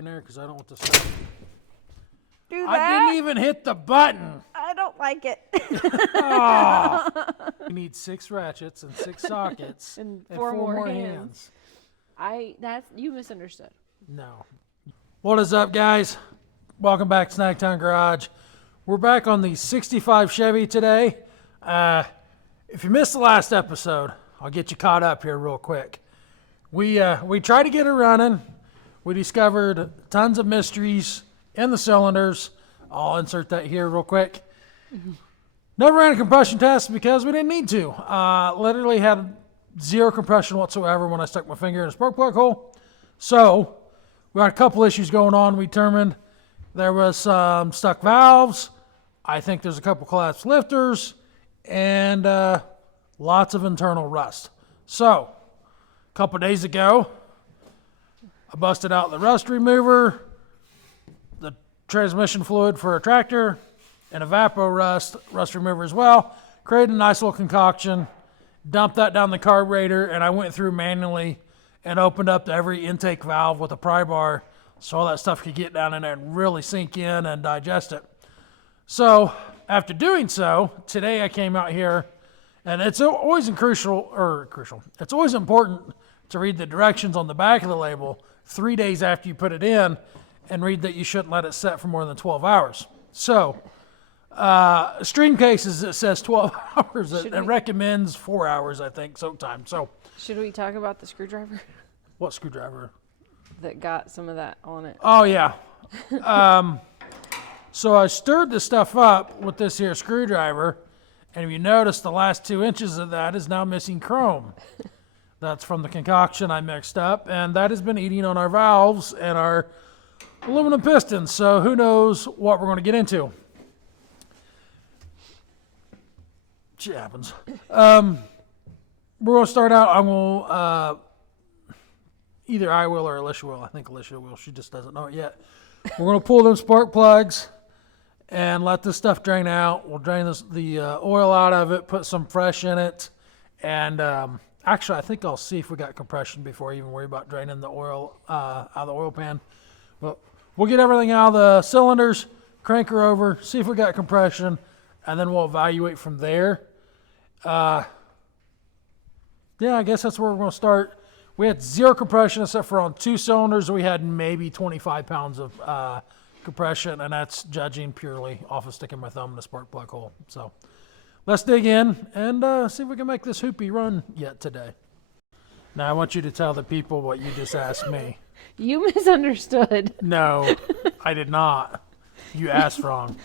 in there because I don't want to start. Do that. I didn't even hit the button. I don't like it. Oh. You need 6 ratchets and 6 sockets and four 4 more hands. You misunderstood. No. What is up, guys? Welcome back to Snacktown Garage. We're back on the 65 Chevy today. If you missed the last episode, I'll get you caught up here real quick. We tried to get her running. We discovered tons of mysteries in the cylinders. I'll insert that here real quick. Never ran a compression test because we didn't need to. Literally had 0 compression whatsoever when I stuck my finger in a spark plug hole. So we had a couple issues going on. We determined there was some stuck valves. I think there's a couple collapsed lifters and lots of internal rust. So a couple days ago, I busted out the rust remover, the transmission fluid for a tractor, and evapor rust remover as well. Created a nice little concoction, dumped that down the carburetor, and I went through manually and opened up every intake valve with a pry bar so all that stuff could get down in there and really sink in and digest it. So after doing so, today I came out here, and it's always it's always important to read the directions on the back of the label 3 days after you put it in and read that you shouldn't let it set for more than 12 hours. So stream cases, it says 12 hours. It recommends 4 hours, I think, soak time. So Should we talk about the screwdriver what screwdriver? that got some of that on it? Oh, yeah. So I stirred this stuff up with this here screwdriver, and if you notice, the last 2 inches of that is now missing chrome. That's from the concoction I mixed up, and that has been eating on our valves and our aluminum pistons, so who knows what we're going to get into. Shit happens. We're going to start out, I'm going to, either I will or Alicia will. I think Alicia will. She just doesn't know it yet. We're going to pull them spark plugs and let this stuff drain out. We'll drain the oil out of it, put some fresh in it, and actually I think I'll see if we got compression before I even worry about draining the oil out of the oil pan. But we'll get everything out of the cylinders, crank her over, see if we got compression, and then we'll evaluate from there. Yeah, I guess that's where we're going to start. We had 0 compression except for on 2 cylinders. We had maybe 25 pounds of compression, and that's judging purely off of sticking my thumb in a spark plug hole. So let's dig in and see if we can make this hoopy run yet today. Now I want you to tell the people what you just asked me. You misunderstood. No, I did not. You asked wrong.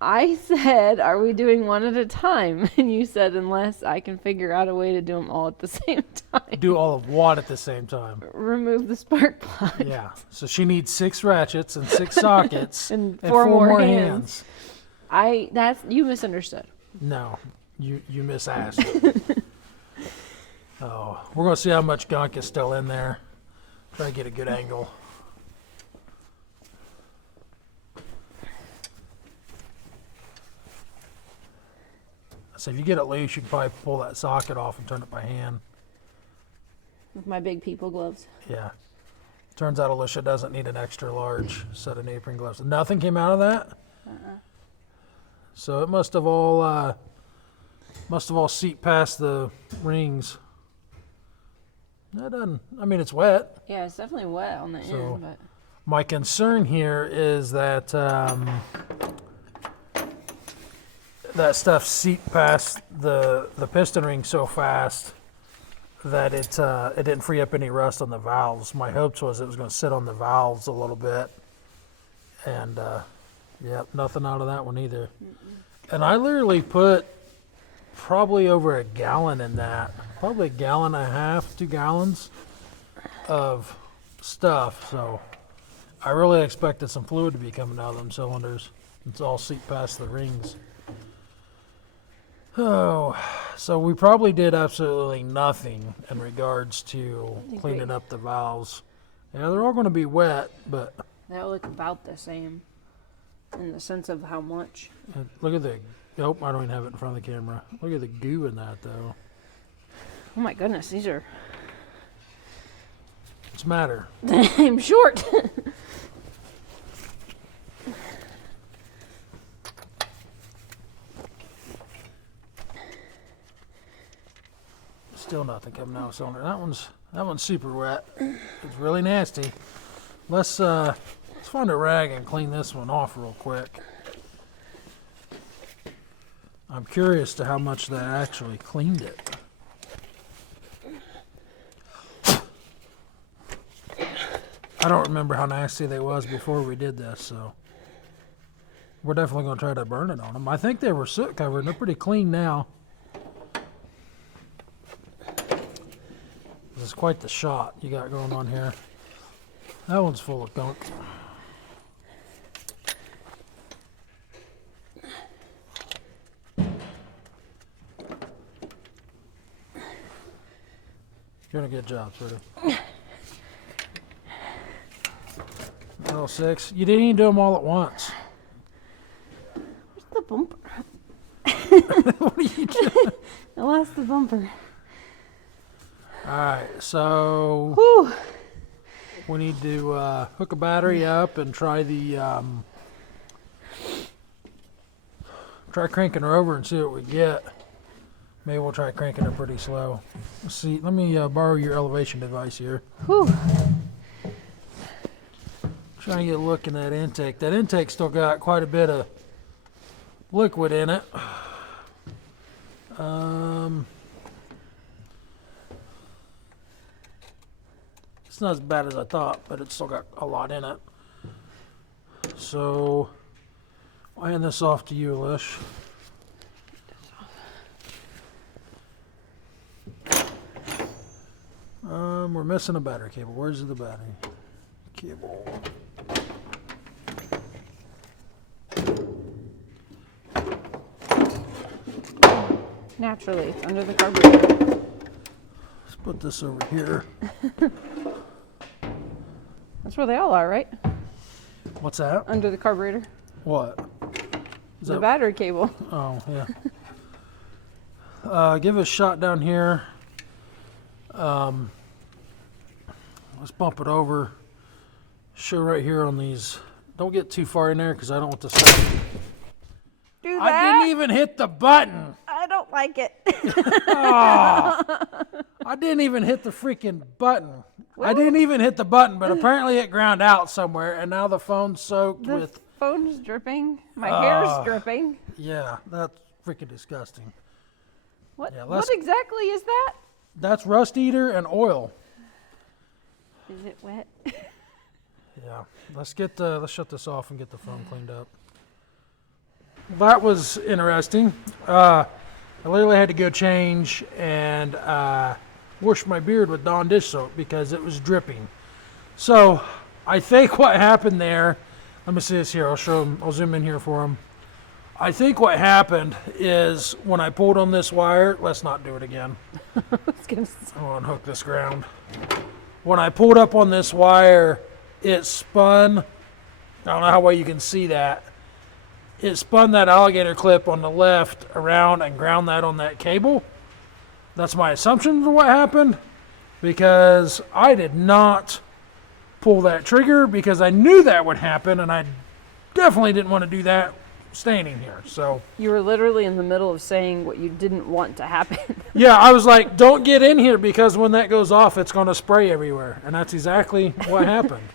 I said, are we doing one at a time? And you said, unless I can figure out a way to do them all at the same time. Do all of what at the same time? Remove the spark plug. Yeah. So she needs 6 ratchets and 6 sockets and 4 more hands. You misunderstood. No, you misasked. Oh, we're going to see how much gunk is still in there. Try to get a good angle. So if you get it loose, you can probably pull that socket off and turn it by hand. With my big people gloves. Yeah. Turns out Alicia doesn't need an extra large set of neoprene gloves. Nothing came out of that? So it must have all seeped past the rings. That doesn't, I mean, it's wet. Yeah, it's definitely wet on the end. But my concern here is that that stuff seeped past the piston ring so fast that it didn't free up any rust on the valves. My hopes was it was going to sit on the valves a little bit, and yeah, nothing out of that one either. And I literally put probably over a gallon in that, probably a gallon and a half, 2 gallons of stuff. So I really expected some fluid to be coming out of them cylinders. It's all seeped past the rings. Oh, so we probably did absolutely nothing in regards to cleaning up the valves. Yeah, they're all going to be wet, but they'll look about the same in the sense of how much. Look at the, nope, I don't even have it in front of the camera. Look at the goo in that, though. Oh my goodness, these are... What's the matter? I'm short. Still nothing coming out of the cylinder. That one's super wet. It's really nasty. Let's find a rag and clean this one off real quick. I'm curious to how much that actually cleaned it. I don't remember how nasty they was before we did this, so we're definitely going to try to burn it on them. I think they were soot covered, and they're pretty clean now. This is quite the shot you got going on here. That one's full of gunk. You're doing a good job, sweetie. L6. You didn't even do them all at once. Where's the bumper? What are you doing? I lost the bumper. Alright, so Whew. we need to hook a battery up and try try cranking her over and see what we get. Maybe we'll try cranking her pretty slow. Let's see, let me borrow your elevation device here. Whew. Trying to get a look in that intake. That intake still got quite a bit of liquid in it. It's not as bad as I thought, but it's still got a lot in it. So I'll hand this off to you, Alish. We're missing a battery cable. Where's the battery cable? Naturally, it's under the carburetor. Let's put this over here. That's where they all are, right? What's that? Under the carburetor. What? Is The that? battery cable. Oh, yeah. Give it a shot down here. Let's bump it over. Show right here on these. Don't get too far in there because I don't want to stop. Do that. I didn't even hit the button. I don't like it. Oh, I didn't even hit the freaking button. I didn't even hit the button, but apparently it ground out somewhere, and now the phone's soaked The with. phone's dripping. My hair's dripping. Yeah, that's freaking disgusting. What? Yeah, What exactly is that? That's rust eater and oil. Is it wet? Yeah, let's shut this off and get the phone cleaned up. That was interesting. I literally had to go change and wash my beard with Dawn dish soap because it was dripping. So I think what happened there, let me see this here. I'll show them. I'll zoom in here for them. I think what happened is when I pulled on this wire, let's not do it again. I'll unhook this ground. When I pulled up on this wire, it spun. I don't know how well you can see that. It spun that alligator clip on the left around and ground that on that cable. That's my assumption of what happened, because I did not pull that trigger because I knew that would happen, and I definitely didn't want to do that standing here. So You were literally in the middle of saying what you didn't want to happen. yeah, I was like, don't get in here because when that goes off, it's going to spray everywhere. And that's exactly what happened.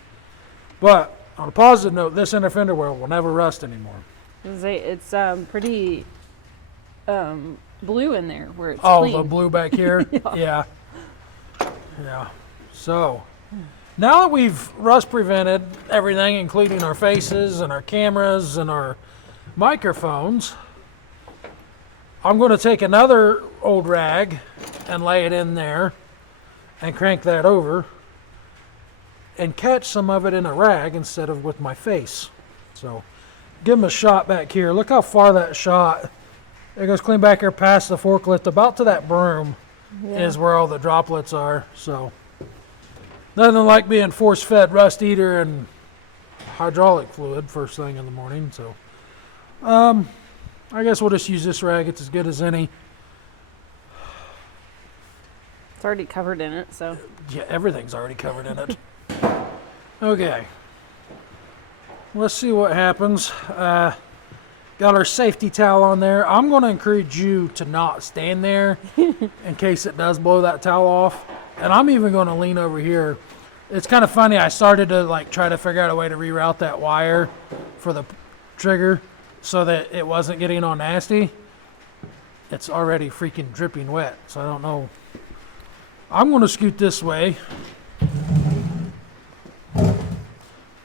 But on a positive note, this inner fender well will never rust anymore. It's pretty blue in there where it's Oh, clean. the blue back here? Yeah. Yeah. So now that we've rust prevented everything, including our faces and our cameras and our microphones, I'm going to take another old rag and lay it in there and crank that over and catch some of it in a rag instead of with my face. So give them a shot back here. Look how far that shot. It goes clean back here past the forklift, about to that broom is where all the droplets are. So nothing like being force-fed rust eater and hydraulic fluid first thing in the morning. So I guess we'll just use this rag. It's as good as any. It's already covered in it, so. Yeah, everything's already covered in it. Okay. Let's see what happens. Got our safety towel on there. I'm going to encourage you to not stand there in case it does blow that towel off. And I'm even going to lean over here. It's kind of funny. I started to like try to figure out a way to reroute that wire for the trigger so that it wasn't getting all nasty. It's already freaking dripping wet, so I don't know. I'm going to scoot this way.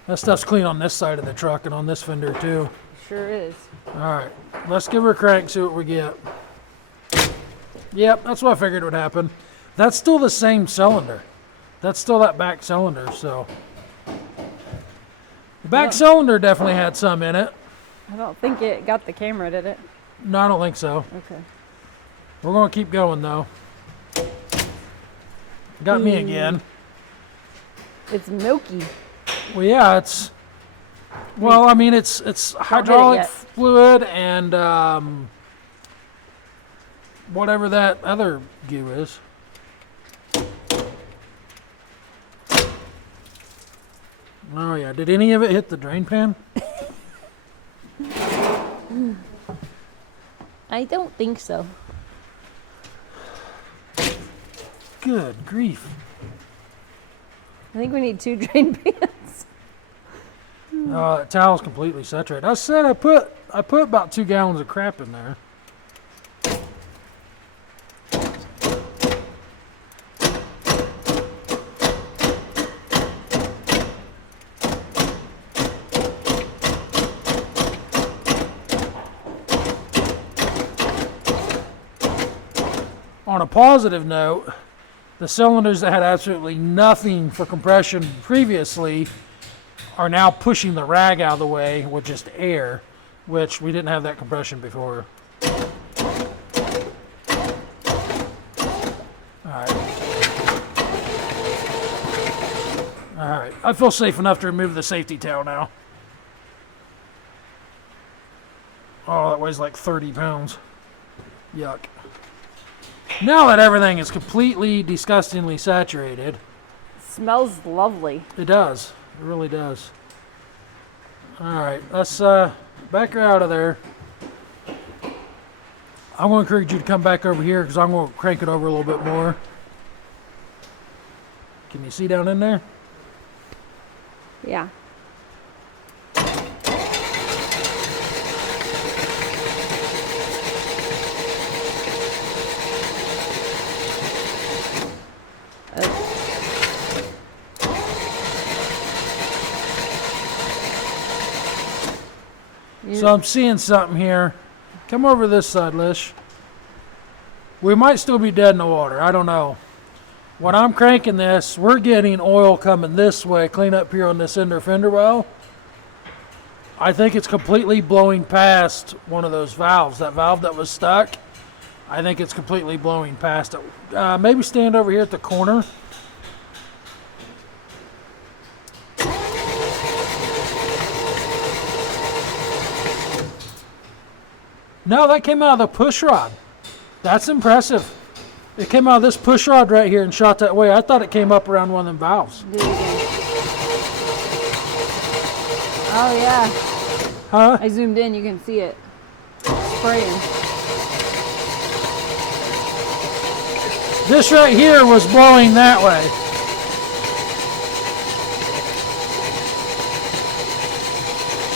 That stuff's clean on this side of the truck and on this fender too. Sure is. All right, let's give her a crank, see what we get. Yep, that's what I figured would happen. That's still the same cylinder. That's still that back cylinder, so. The back cylinder definitely had some in it. I don't think it got the camera, did it? No, I don't think so. Okay. We're going to keep going, though. Got me again. It's milky. Well, yeah, it's... Well, I mean, it's hydraulic fluid and whatever that other goo is. Oh, yeah. Did any of it hit the drain pan? I don't think so. Good grief. I think we need 2 drain pans. That towel's completely saturated. I said I put about 2 gallons of crap in there. On a positive note, the cylinders that had absolutely nothing for compression previously are now pushing the rag out of the way with just air, which we didn't have that compression before. Alright, I feel safe enough to remove the safety towel now. Oh, that weighs like 30 pounds. Yuck. Now that everything is completely disgustingly saturated. Smells lovely. It does. It really does. Alright, let's back her out of there. I'm going to encourage you to come back over here because I'm going to crank it over a little bit more. Can you see down in there? Yeah. So I'm seeing something here. Come over this side, Lish. We might still be dead in the water. I don't know. When I'm cranking this, we're getting oil coming this way, clean up here on this inner fender well. I think it's completely blowing past one of those valves. That valve that was stuck, I think it's completely blowing past it. Maybe stand over here at the corner. No, that came out of the push rod. That's impressive. It came out of this push rod right here and shot that way. I thought it came up around one of them valves. Do it again. Oh, yeah. Huh? I zoomed in. You can see it spraying. This right here was blowing that way.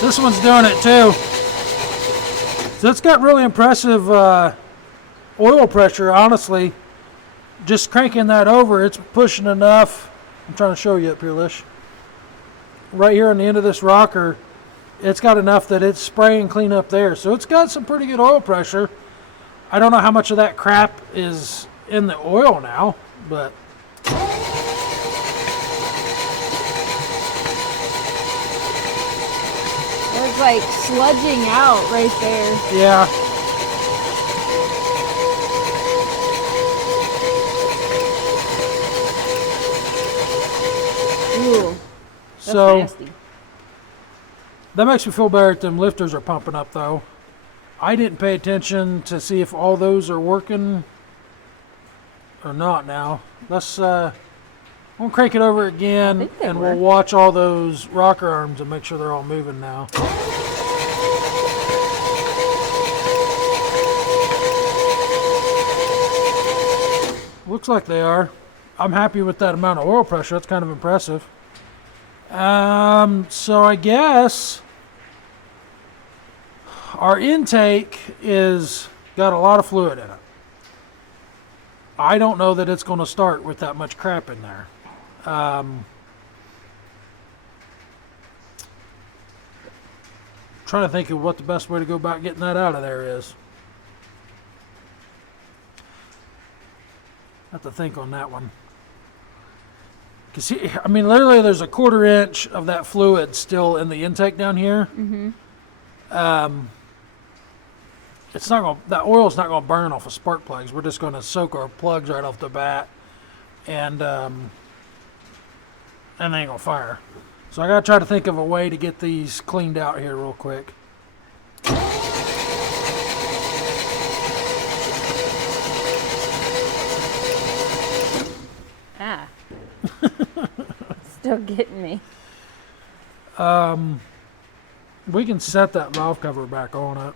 This one's doing it too. So it's got really impressive oil pressure, honestly. Just cranking that over, it's pushing enough. I'm trying to show you up here, Lish. Right here on the end of this rocker, it's got enough that it's spraying clean up there. So it's got some pretty good oil pressure. I don't know how much of that crap is in the oil now, but It's like sludging out right there. yeah. Ooh, that's So nasty. that makes me feel better that them lifters are pumping up though. I didn't pay attention to see if all those are working or not now. Let's we'll crank it over again and we'll watch all those rocker arms and make sure they're all moving now. Looks like they are. I'm happy with that amount of oil pressure. That's kind of impressive. So I guess our intake is got a lot of fluid in it. I don't know that it's going to start with that much crap in there. Trying to think of what the best way to go about getting that out of there is. Have to think on that one. Cause I mean, literally, there's a 1/4 inch of that fluid still in the intake down here. It's not going. That oil's not going to burn off of spark plugs. We're just going to soak our plugs right off the bat, and they ain't gonna fire. So I gotta try to think of a way to get these cleaned out here real quick. Ah. Still getting me. We can set that valve cover back on it.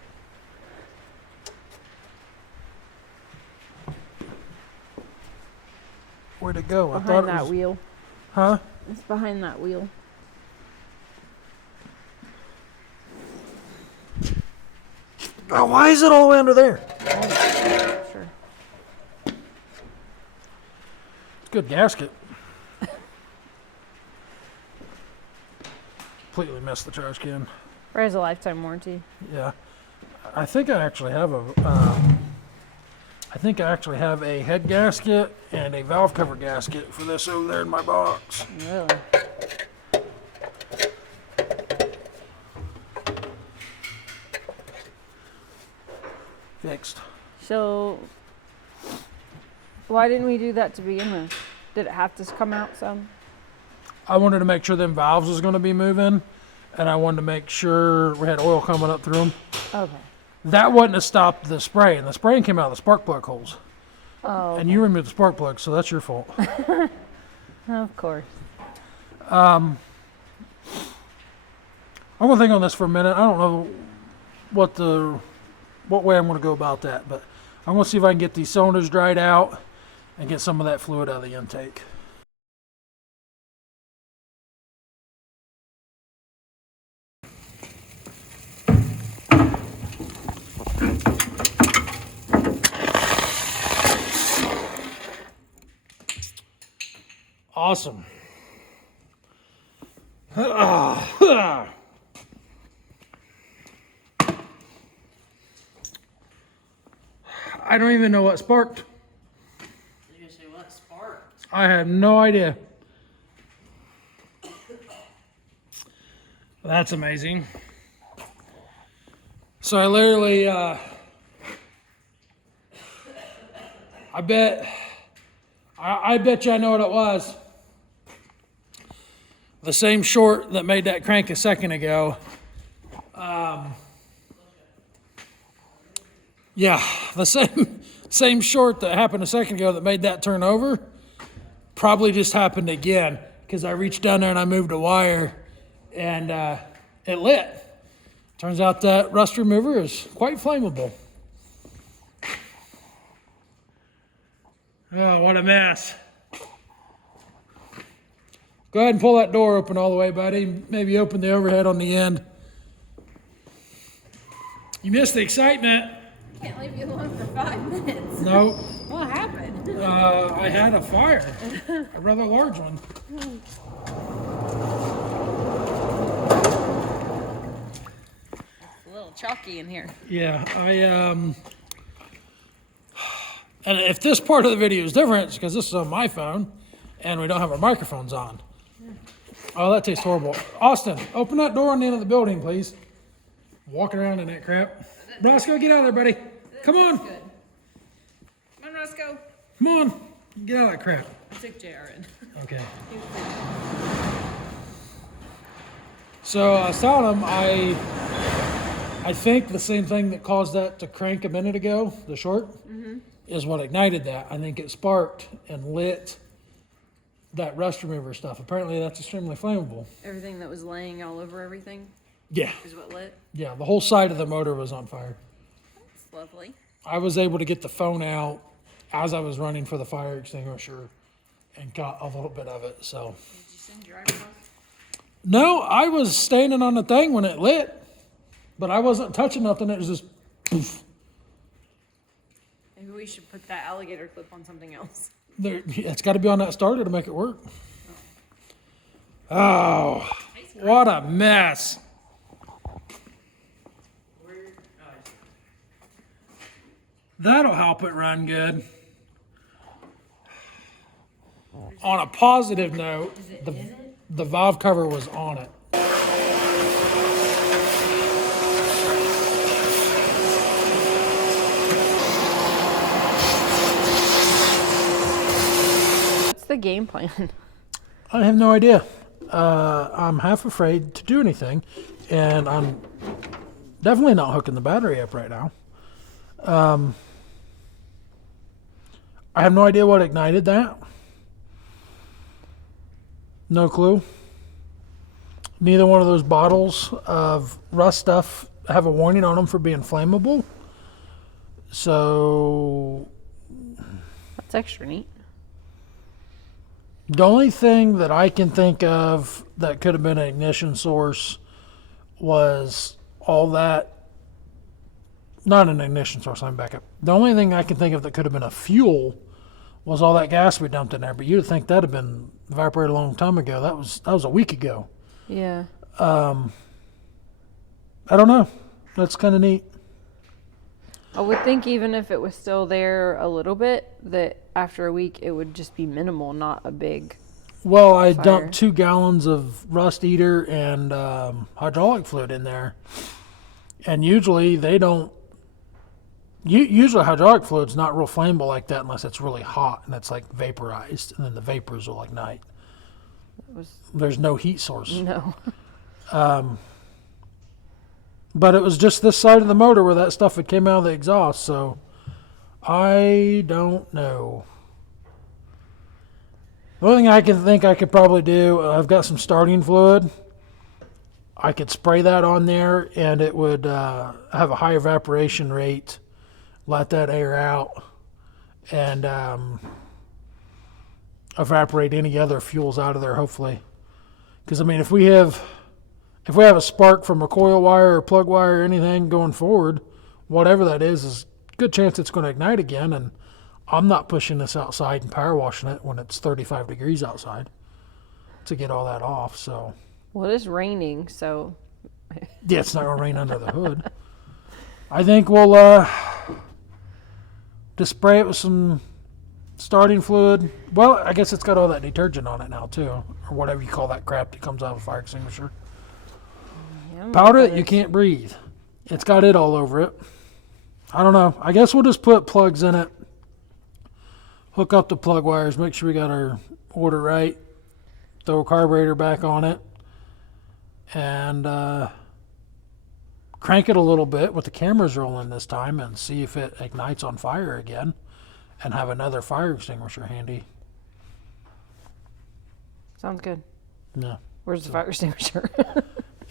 Where'd it go? Behind that wheel. Huh? It's behind that wheel. Oh, why is it all the way under there? Sure. It's a good gasket. Completely missed the trash can. Or has a lifetime warranty. Yeah, I think I actually have a head gasket and a valve cover gasket for this over there in my box. Really? Fixed. So, why didn't we do that to begin with? Did it have to come out some? I wanted to make sure them valves was going to be moving, and I wanted to make sure we had oil coming up through them. Okay. That wouldn't have stopped the spraying. The spraying came out of the spark plug holes. Oh. Okay. And you removed the spark plug, so that's your fault. Of course. I'm going to think on this for a minute. I don't know what way I'm going to go about that, but I'm going to see if I can get these cylinders dried out and get some of that fluid out of the intake. Awesome. I don't even know what sparked. You're gonna say what sparked? I have no idea. That's amazing. So I literally, I bet you I know what it was. The same short that made that crank a second ago. Yeah, the same short that happened a second ago that made that turn over probably just happened again because I reached down there and I moved a wire and it lit. Turns out that rust remover is quite flammable. Oh, what a mess. Go ahead and pull that door open all the way, buddy. Maybe open the overhead on the end. You missed the excitement. Can't leave you alone for 5 minutes. No. What happened? I had a fire, a rather large one. It's a little chalky in here. Yeah, and if this part of the video is different, it's because this is on my phone and we don't have our microphones on. Oh, that tastes horrible. Austin, open that door on the end of the building, please. Walking around in that crap. Roscoe, get out of there, buddy. Come on. Good. Come on, Roscoe. Come on. Get out of that crap. I took JR in. Okay. So I was telling him I think the same thing that caused that to crank a minute ago, the short, is what ignited that. I think it sparked and lit that rust remover stuff. Apparently that's extremely flammable. Everything that was laying all over everything Yeah. is what lit. Yeah, the whole side of the motor was on fire. It's lovely. I was able to get the phone out as I was running for the fire extinguisher and got a little bit of it. So Did you send your eyebrows? no, I was standing on the thing when it lit, but I wasn't touching nothing. It was just poof. Maybe we should put that alligator clip on something else. There, it's got to be on that starter to make it work. Oh, what a mess. That'll help it run good. On a positive note, the valve cover was on it. What's the game plan? I have no idea. I'm half afraid to do anything, and I'm definitely not hooking the battery up right now. I have no idea what ignited that. No clue. Neither one of those bottles of rust stuff have a warning on them for being flammable. So That's extra neat. the only thing that I can think of that could have been an ignition source was all that. Not an ignition source, let me back up. The only thing I can think of that could have been a fuel was all that gas we dumped in there. But you'd think that'd have been evaporated a long time ago. That was a week ago. Yeah. I don't know. That's kind of neat. I would think even if it was still there a little bit, that after a week it would just be minimal, not a big. Well, I Fire. dumped 2 gallons of rust eater and hydraulic fluid in there. And usually they don't. Usually hydraulic fluid's not real flammable like that unless it's really hot and it's like vaporized, and then the vapors will ignite. There's no heat source. No. But it was just this side of the motor where that stuff had came out of the exhaust, so I don't know. The only thing I can think I could probably do, I've got some starting fluid. I could spray that on there and it would have a high evaporation rate, let that air out, and evaporate any other fuels out of there, hopefully. Because, I mean, if we have a spark from a coil wire or plug wire or anything going forward, whatever that is a good chance it's going to ignite again, and I'm not pushing this outside and power washing it when it's 35 degrees outside to get all that off, so. Well, it is raining, so. Yeah, it's not going to rain under the hood. I think we'll just spray it with some starting fluid. Well, I guess it's got all that detergent on it now, too, or whatever you call that crap that comes out of a fire extinguisher. Yeah, Powder it, you can't breathe. It's got it all over it. I don't know. I guess we'll just put plugs in it. Hook up the plug wires. Make sure we got our order right. Throw a carburetor back on it. And crank it a little bit with the cameras rolling this time and see if it ignites on fire again. And have another fire extinguisher handy. Sounds good. Yeah. Where's the fire extinguisher?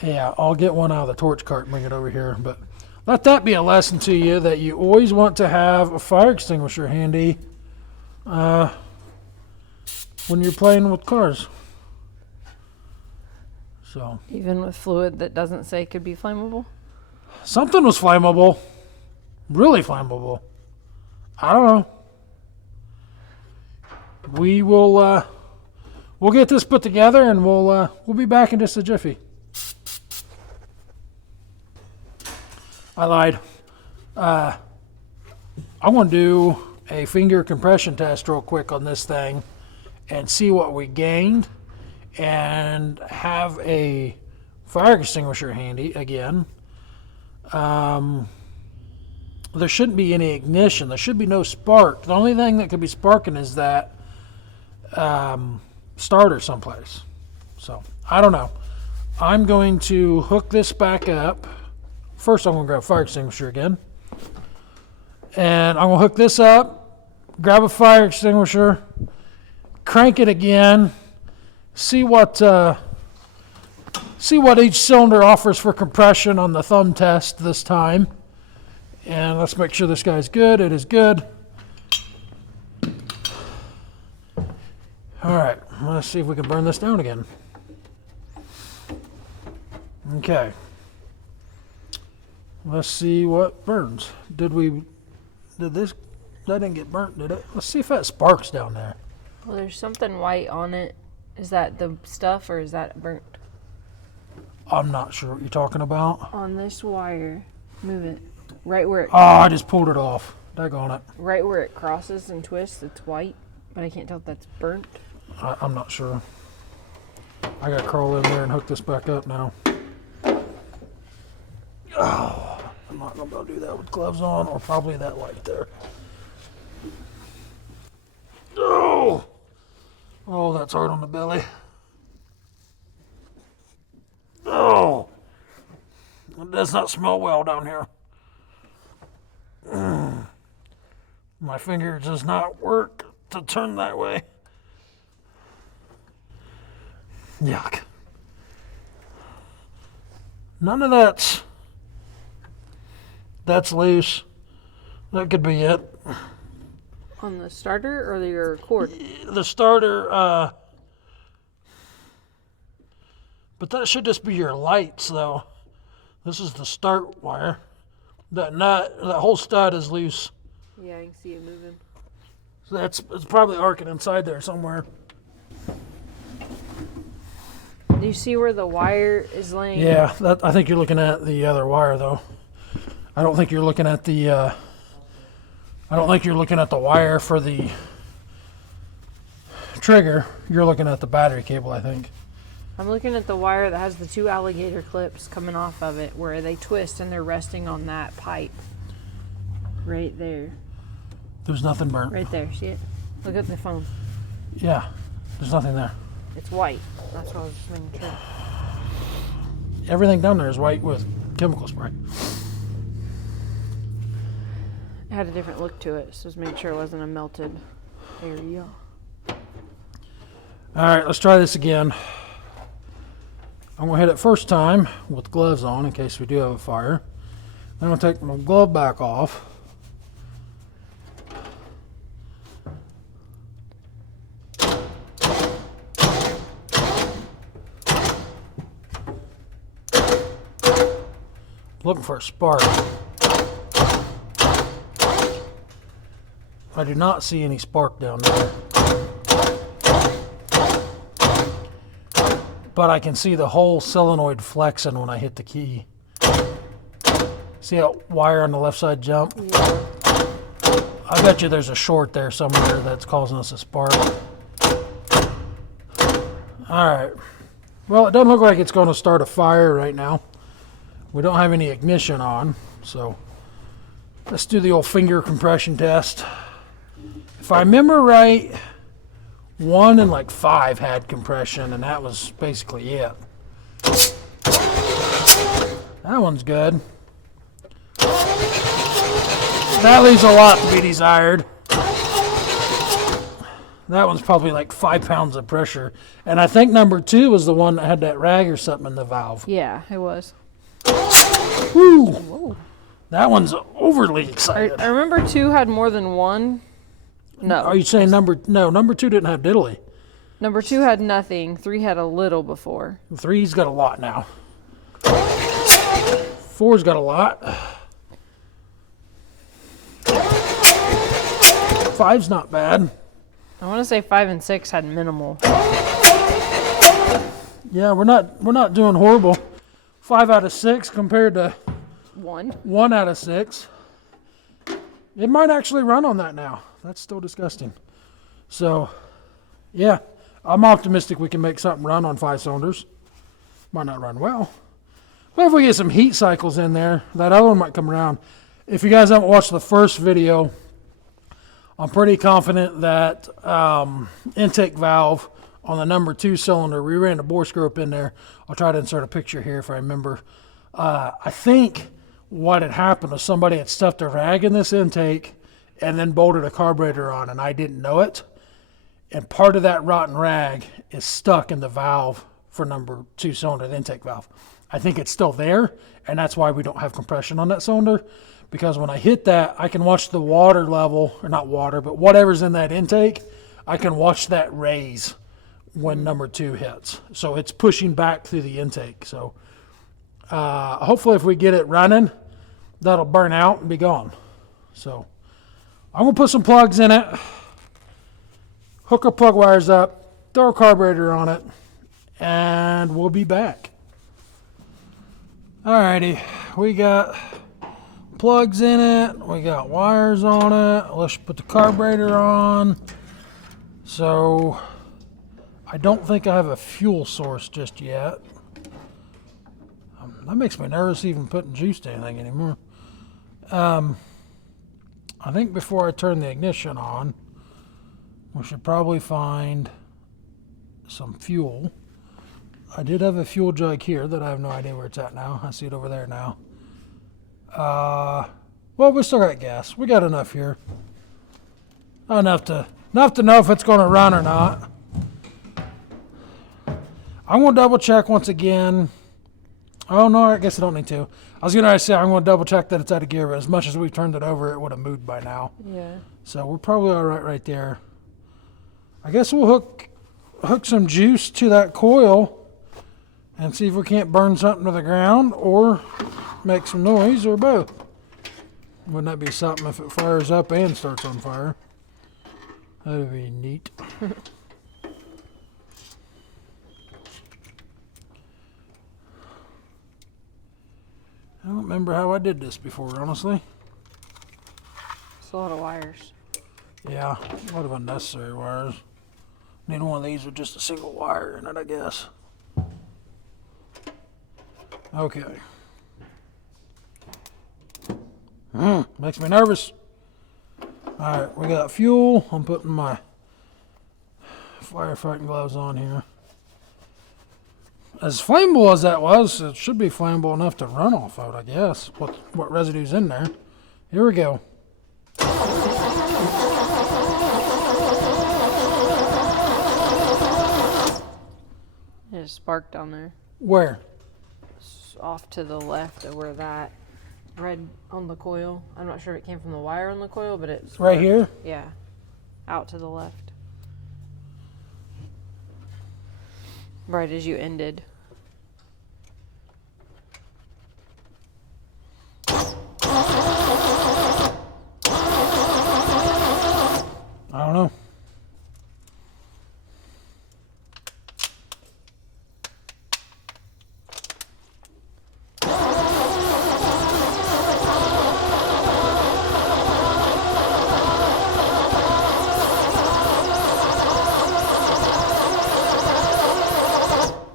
Yeah, I'll get one out of the torch cart and bring it over here. But let that be a lesson to you that you always want to have a fire extinguisher handy when you're playing with cars. So Even with fluid that doesn't say could be flammable? something was flammable, really flammable. I don't know. We will we'll get this put together and we'll be back in just a jiffy. I lied. I want to do a finger compression test real quick on this thing and see what we gained and have a fire extinguisher handy again. There shouldn't be any ignition. There should be no spark. The only thing that could be sparking is that starter someplace. So, I don't know. I'm going to hook this back up. First, I'm going to grab a fire extinguisher again. And I'm going to hook this up, grab a fire extinguisher, crank it again, see what each cylinder offers for compression on the thumb test this time. And let's make sure this guy's good. It is good. All right, let's see if we can burn this down again. Okay. Let's see what burns. That didn't get burnt, did it? Let's see if that sparks down there. Well, there's something white on it. Is that the stuff or is that burnt? I'm not sure what you're talking about. On this wire, move it. Right where it, Oh, I just pulled it off. Daggone it. right where it crosses and twists, it's white, but I can't tell if that's burnt. I'm not sure. I gotta crawl in there and hook this back up now. Oh, I'm not gonna be able to do that with gloves on, or probably that light there. Oh, that's hard on the belly. Oh, it does not smell well down here. My finger does not work to turn that way. Yuck. None of that's loose. That could be it. On the starter or your cord? The starter, but that should just be your lights though. This is the start wire. That whole stud is loose. Yeah, I can see it moving. So it's probably arcing inside there somewhere. Do you see where the wire is laying? Yeah, I think you're looking at the other wire though. I don't think you're looking at the wire for the trigger. You're looking at the battery cable, I think. I'm looking at the wire that has the two alligator clips coming off of it where they twist and they're resting on that pipe. Right there. There's nothing burnt. Right there. See it? Look at the phone. Yeah, there's nothing there. It's white. That's what I was just making sure. Everything down there is white with chemical spray. It had a different look to it, so just make sure it wasn't a melted area. All right, let's try this again. I'm gonna hit it first time with gloves on in case we do have a fire. Then I'm gonna take my glove back off. Looking for a spark. I do not see any spark down there. But I can see the whole solenoid flexing when I hit the key. See that wire on the left side jump? Yeah. I bet you there's a short there somewhere that's causing us a spark. Alright. Well, it doesn't look like it's going to start a fire right now. We don't have any ignition on, so let's do the old finger compression test. If I remember right, 1 and like 5 had compression, and that was basically it. That one's good. That leaves a lot to be desired. That one's probably like 5 pounds of pressure. And I think number 2 was the one that had that rag or something in the valve. Yeah, it was. Woo! Whoa. That one's overly excited. I remember 2 had more than 1. No. Are you saying number 2 didn't have diddly? Number 2 had nothing. 3 had a little before. 3's got a lot now. 4's got a lot. 5's not bad. I want to say 5 and 6 had minimal. Yeah, we're not doing horrible. 5 out of 6 compared to 1 out of 6. It might actually run on that now. That's still disgusting. So, yeah, I'm optimistic we can make something run on 5 cylinders. Might not run well. But if we get some heat cycles in there, that other one might come around. If you guys haven't watched the first video, I'm pretty confident that intake valve on the number 2 cylinder, we ran a bore screw up in there. I'll try to insert a picture here if I remember. I think what had happened was somebody had stuffed a rag in this intake and then bolted a carburetor on, and I didn't know it. And part of that rotten rag is stuck in the valve for number 2 cylinder, the intake valve. I think it's still there, and that's why we don't have compression on that cylinder. Because when I hit that, I can watch the water level, or not water, but whatever's in that intake I can watch that raise when number 2 hits. So it's pushing back through the intake. So hopefully if we get it running, that'll burn out and be gone. So I'm going to put some plugs in it, hook our plug wires up, throw a carburetor on it, and we'll be back. Alrighty, we got plugs in it, we got wires on it. Let's put the carburetor on. So I don't think I have a fuel source just yet. That makes me nervous even putting juice to anything anymore. I think before I turn the ignition on, we should probably find some fuel. I did have a fuel jug here that I have no idea where it's at now. I see it over there now. Well, we still got gas. We got enough here. Enough to know if it's going to run or not. I'm going to double check once again. Oh, no, I guess I don't need to. I was going to say I'm going to double check that it's out of gear, but as much as we've turned it over, it would have moved by now. Yeah. So we're probably all right there. I guess we'll hook some juice to that coil and see if we can't burn something to the ground or make some noise or both. Wouldn't that be something if it fires up and starts on fire? That'd be neat. I don't remember how I did this before, honestly. It's a lot of wires. Yeah, a lot of unnecessary wires. Need one of these with just a single wire in it, I guess. Okay. Makes me nervous. Alright, we got fuel. I'm putting my firefighting gloves on here. As flammable as that was, it should be flammable enough to run off of it, I guess. What residue's in there. Here we go. There's a spark down there. Where? It's off to the left of where that red on the coil. I'm not sure if it came from the wire on the coil, but it's Right here? Yeah. Out to the left. Right as you ended. I don't know.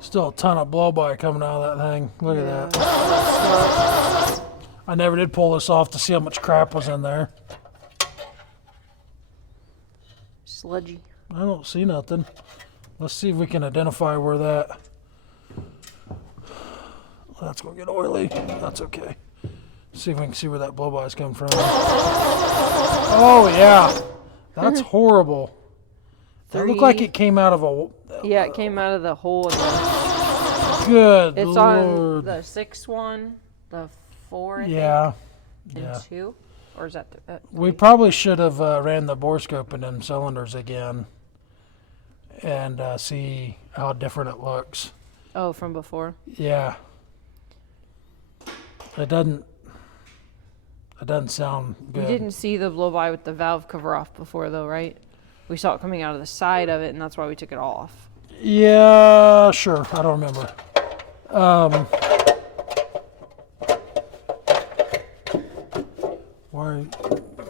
Still a ton of blow-by coming out of that thing. Look at that. I never did pull this off to see how much crap was in there. Sludgy. I don't see nothing. Let's see if we can identify where that... That's going to get oily. That's okay. See if we can see where that blow-by is coming from. Oh, yeah. That's horrible. That looked like it came out of a... Yeah, it came out of the hole in the... Good It's Lord. on the 6th one, the 4, I Yeah. think, and 2? Or is that... We probably should have ran the bore scope in them cylinders again and see how different it looks. Oh, from before? Yeah. It doesn't sound good. You didn't see the blow-by with the valve cover off before, though, right? We saw it coming out of the side of it, and that's why we took it off. Yeah, sure. I don't remember. Why?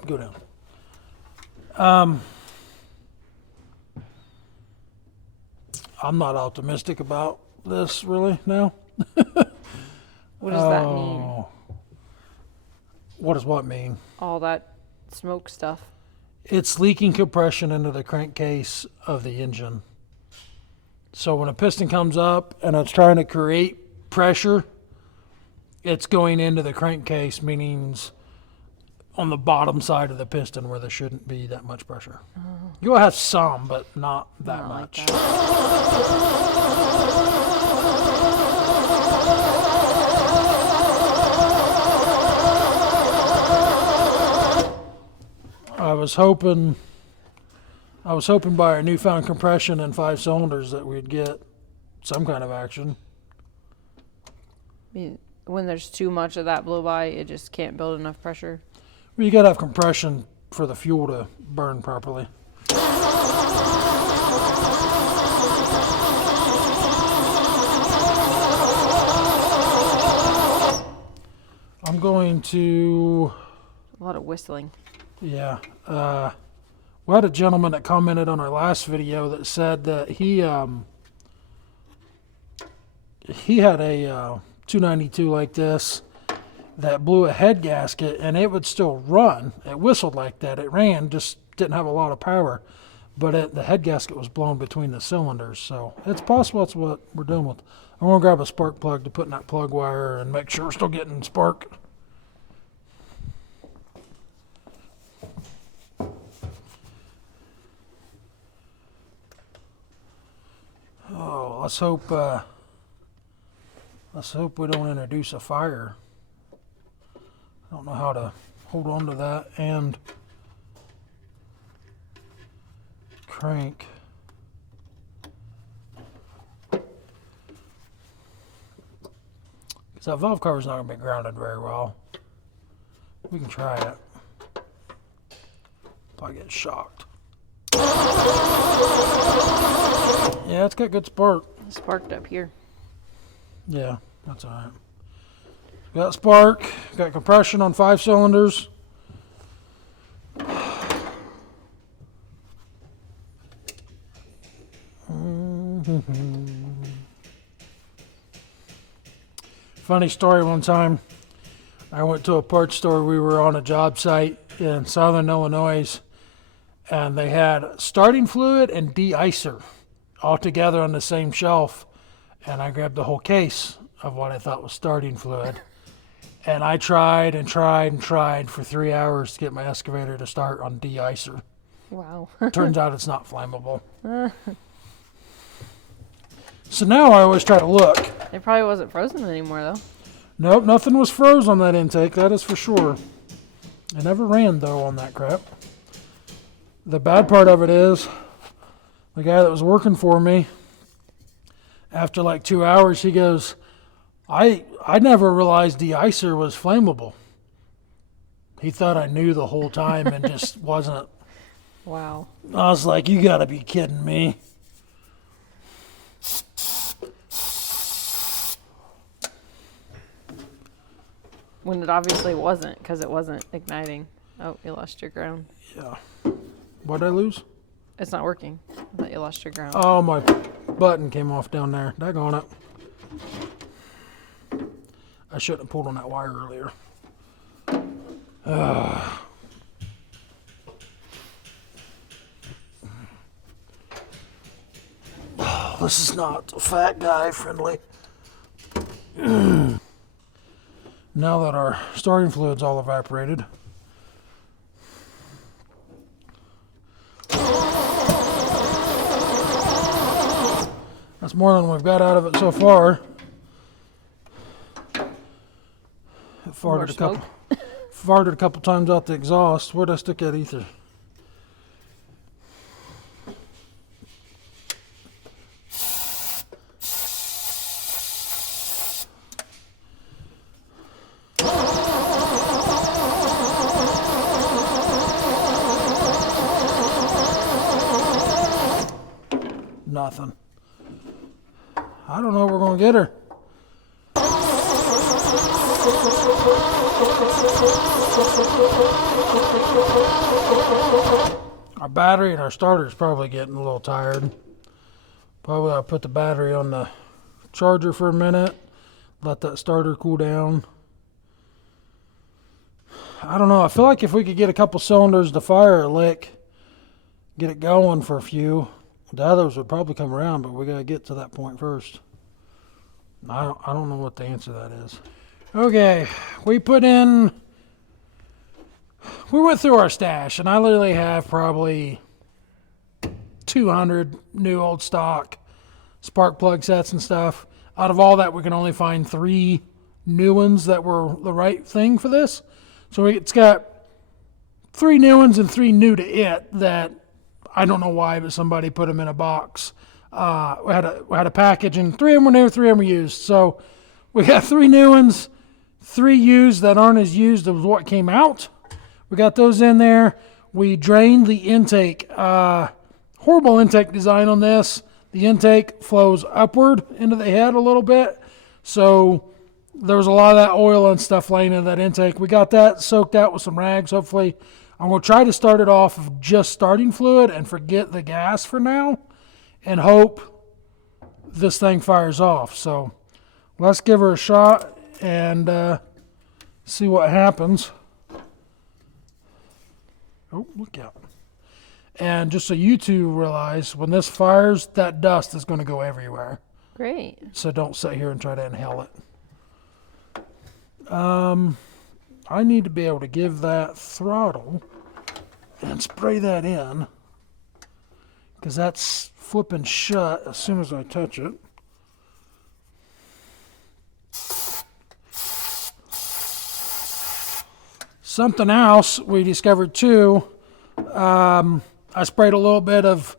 Go down. I'm not optimistic about this really now. What does that mean? What does what mean? All that smoke stuff. It's leaking compression into the crankcase of the engine. So when a piston comes up and it's trying to create pressure, it's going into the crankcase, meaning on the bottom side of the piston where there shouldn't be that much pressure. You'll have some, but not that much. Like that. I was hoping I was hoping by our newfound compression and 5 cylinders that we'd get some kind of action. I mean, when there's too much of that blow by, it just can't build enough pressure. Well, you gotta have compression for the fuel to burn properly. I'm going to, A lot of whistling. yeah. We had a gentleman that commented on our last video that said that he had a 292 like this that blew a head gasket and it would still run. It whistled like that. It ran, just didn't have a lot of power. But the head gasket was blown between the cylinders. So it's possible that's what we're doing with. I'm going to grab a spark plug to put in that plug wire and make sure we're still getting spark. Oh, let's hope we don't introduce a fire. I don't know how to hold on to that and crank. Because that valve cover is not going to be grounded very well. We can try it. If I get shocked. Yeah, it's got good spark. It sparked up here. Yeah, that's all right. Got spark, got compression on 5 cylinders. Funny story, one time I went to a parts store. We were on a job site in southern Illinois, and they had starting fluid and de-icer all together on the same shelf. And I grabbed the whole case of what I thought was starting fluid. And I tried and tried and tried for 3 hours to get my excavator to start on de-icer. Wow. Turns out it's not flammable. So now I always try to look. It probably wasn't frozen anymore, though. Nope, nothing was froze on that intake, that is for sure. It never ran, though, on that crap. The bad part of it is, the guy that was working for me, after like 2 hours, he goes, I never realized de-icer was flammable. He thought I knew the whole time and just wasn't. Wow. I was like, you gotta be kidding me. When it obviously wasn't, because it wasn't igniting. Oh, you lost your ground. Yeah. What'd I lose? It's not working. I thought you lost your ground. Oh, my button came off down there. Daggone it. I shouldn't have pulled on that wire earlier. This is not fat guy friendly. Now that our starting fluid's all evaporated. That's more than we've got out of it so far. It farted a couple times out the exhaust. Where'd I stick that ether? Nothing. I don't know if we're going to get her. Our battery and our starter is probably getting a little tired. Probably I'll put the battery on the charger for a minute. Let that starter cool down. I don't know. I feel like if we could get a couple cylinders to fire a lick, get it going for a few, the others would probably come around, but we got to get to that point first. I don't know what the answer to that is. Okay, we went through our stash, and I literally have probably 200 new old stock spark plug sets and stuff. Out of all that, we can only find 3 new ones that were the right thing for this. So it's got 3 new ones and 3 new to it that I don't know why, but somebody put them in a box. We had a package, and 3 of them were new, 3 of them were used. So we got 3 new ones, 3 used that aren't as used as what came out. We got those in there. We drained the intake. Horrible intake design on this. The intake flows upward into the head a little bit. So there was a lot of that oil and stuff laying in that intake. We got that soaked out with some rags. Hopefully, I'm going to try to start it off of just starting fluid and forget the gas for now and hope this thing fires off. So let's give her a shot and see what happens. Oh, look out. And just so you two realize, when this fires, that dust is going to go everywhere. Great. So don't sit here and try to inhale it. I need to be able to give that throttle and spray that in, because that's flipping shut as soon as I touch it. Something else we discovered too, I sprayed a little bit of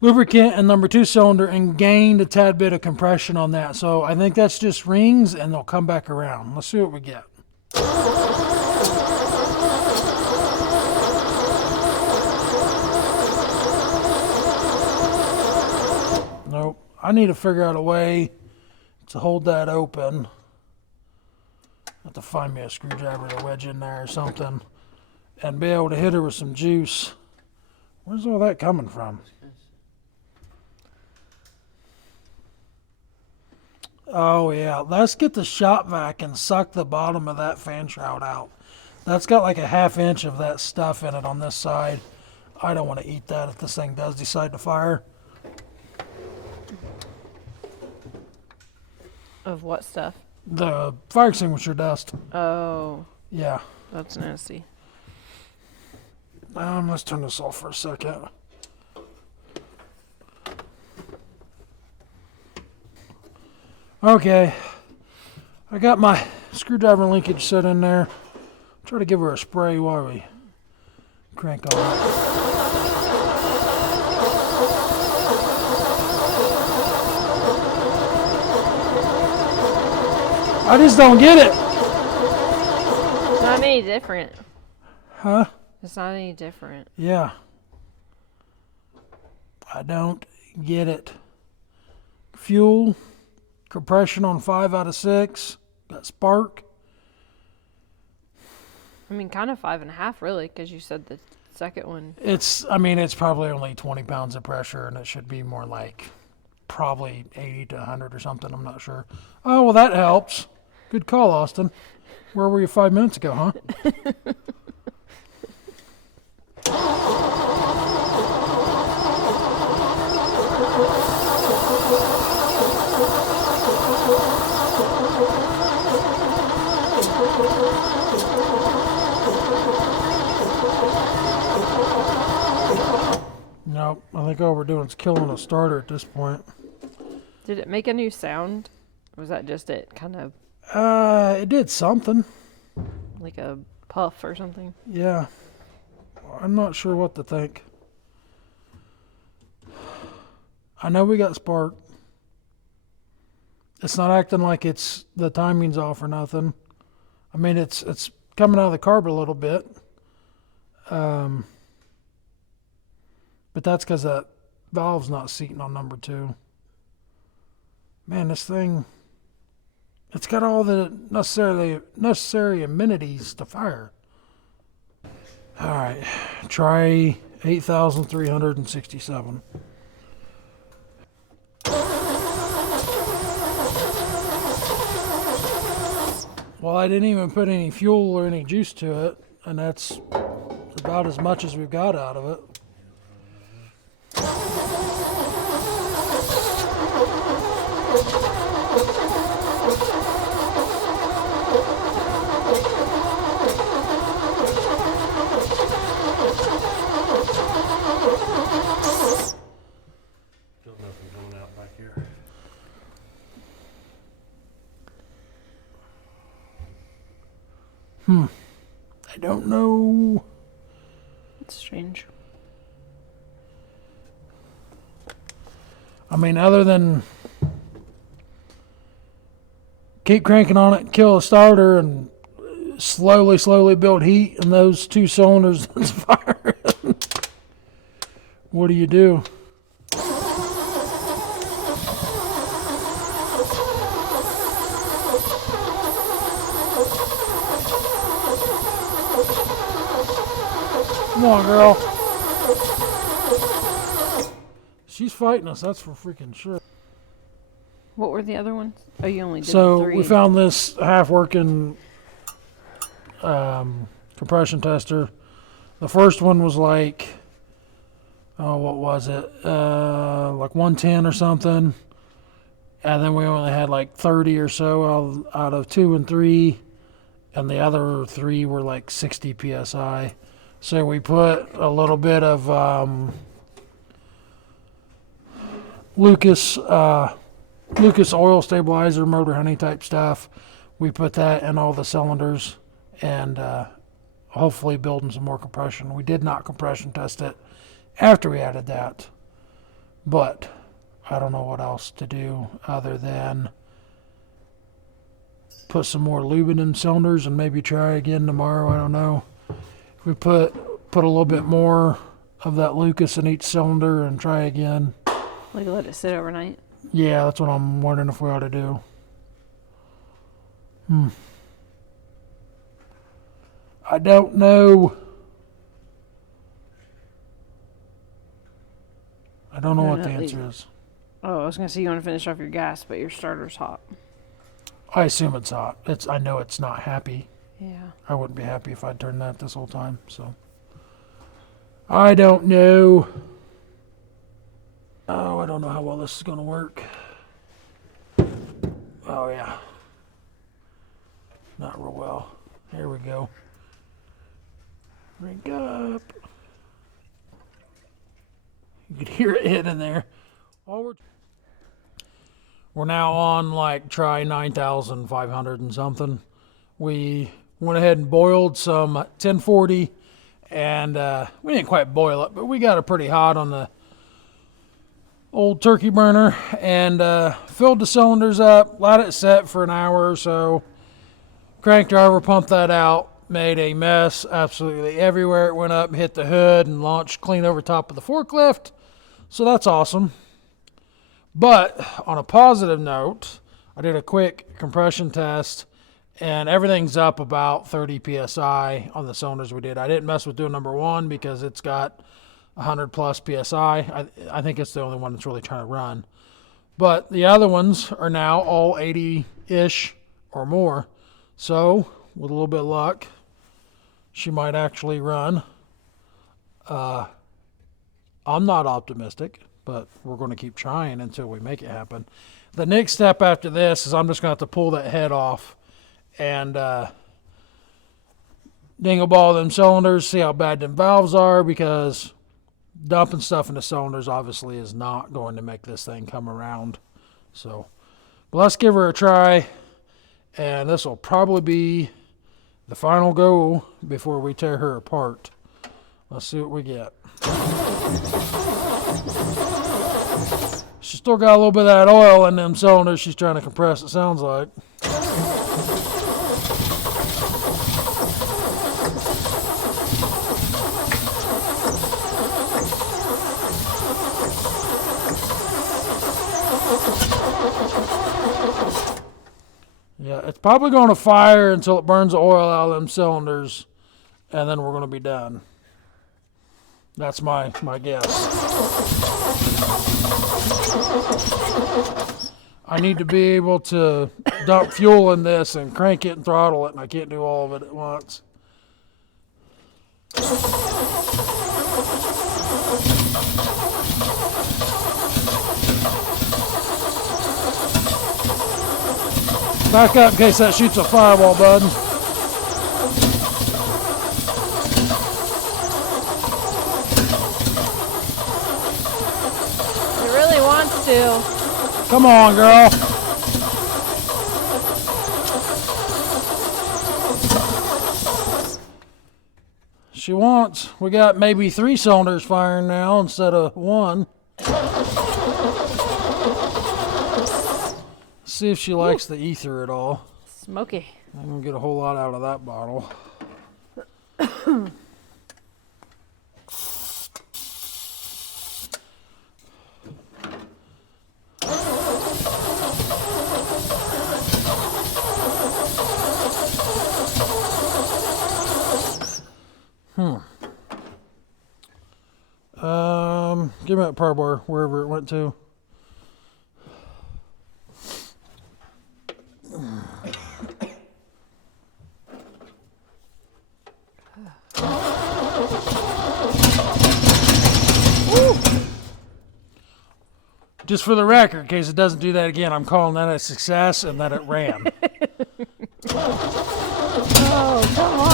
lubricant in number 2 cylinder and gained a tad bit of compression on that. So I think that's just rings and they'll come back around. Let's see what we get. Nope. I need to figure out a way to hold that open. Have to find me a screwdriver to wedge in there or something and be able to hit her with some juice. Where's all that coming from? Oh yeah, let's get the shop vac and suck the bottom of that fan shroud out. That's got like a 1/2 inch of that stuff in it on this side. I don't want to eat that if this thing does decide to fire. Of what stuff? The fire extinguisher dust. Oh, Yeah. that's nasty. Let's turn this off for a second. Okay. I got my screwdriver linkage set in there. Try to give her a spray while we crank on it. I just don't get it. It's not any different. Huh? It's not any different. Yeah. I don't get it. Fuel, compression on 5 out of 6. Got spark. I mean, kind of 5.5, really, because you said the second one. It's probably only 20 pounds of pressure, and it should be more like probably 80 to 100 or something. I'm not sure. Oh, well, that helps. Good call, Austin. Where were you 5 minutes ago, huh? Nope. I think all we're doing is killing a starter at this point. Did it make a new sound? Or was that just it kind of It did something. like a puff or something? Yeah. I'm not sure what to think. I know we got spark. It's not acting like it's the timing's off or nothing. I mean, it's coming out of the carb a little bit. But that's because that valve's not seating on number 2. Man, this thing, it's got all the necessary amenities to fire. All right, try 8,367. Well, I didn't even put any fuel or any juice to it, and that's about as much as we've got out of it. Still nothing coming out back here. I don't know. It's strange. I mean, other than keep cranking on it and kill the starter and slowly build heat in those two cylinders that's firing. What do you do? Come on, girl. She's fighting us, that's for freaking sure. What were the other ones? Oh, you only did So 3. we found this half-working compression tester. The first one was like, oh, what was it? Like 110 or something. And then we only had like 30 or so out of 2 and 3. And the other 3 were like 60 psi. So we put a little bit of Lucas oil stabilizer, motor honey type stuff. We put that in all the cylinders and hopefully building some more compression. We did not compression test it after we added that, but I don't know what else to do other than put some more lube in cylinders and maybe try again tomorrow. I don't know. If we put a little bit more of that Lucas in each cylinder and try again. Like let it sit overnight? Yeah, that's what I'm wondering if we ought to do. I don't know. I don't know what the answer is. Oh, I was going to say you want to finish off your gas, but your starter's hot. I assume it's hot. I know it's not happy. Yeah. I wouldn't be happy if I'd turned that this whole time, so. I don't know. Oh, I don't know how well this is going to work. Oh, yeah. Not real well. Here we go. Crank up. You could hear it hit in there. We're now on like try 9,500 and something. We went ahead and boiled some 1040 and we didn't quite boil it, but we got it pretty hot on the old turkey burner and filled the cylinders up, let it set for an hour or so. Crank driver pumped that out, made a mess absolutely everywhere. It went up, hit the hood, and launched clean over top of the forklift. So that's awesome. But on a positive note, I did a quick compression test and everything's up about 30 psi on the cylinders we did. I didn't mess with doing number 1 because it's got 100 plus psi. I think it's the only one that's really trying to run. But the other ones are now all 80-ish or more. So with a little bit of luck, she might actually run. I'm not optimistic, but we're going to keep trying until we make it happen. The next step after this is I'm just going to have to pull that head off and dingle ball them cylinders, see how bad them valves are, because dumping stuff into cylinders obviously is not going to make this thing come around. So, but let's give her a try, and this will probably be the final go before we tear her apart. Let's see what we get. She's still got a little bit of that oil in them cylinders she's trying to compress, it sounds like. Yeah, it's probably going to fire until it burns the oil out of them cylinders, and then we're going to be done. That's my guess. I need to be able to dump fuel in this and crank it and throttle it, and I can't do all of it at once. Back up in case that shoots a fireball, bud. It really wants to. Come on, girl. She wants. We got maybe 3 cylinders firing now instead of 1. See if she likes the ether at all. Smoky. I'm gonna get a whole lot out of that bottle. Give me that power bar wherever it went to. Just for the record, in case it doesn't do that again, I'm calling that a success and that it ran. Oh, come on.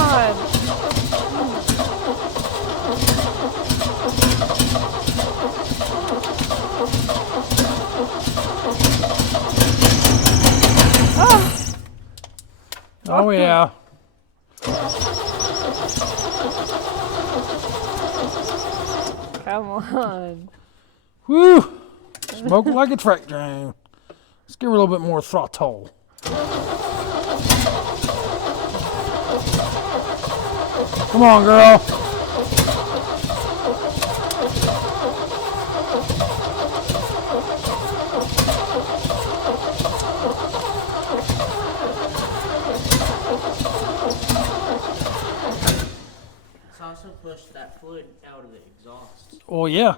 Oh yeah. Come on. Woo! Smoking like a freight train. Let's give her a little bit more throttle. Come on, girl. It's also pushed that fluid out of the exhaust. Oh yeah.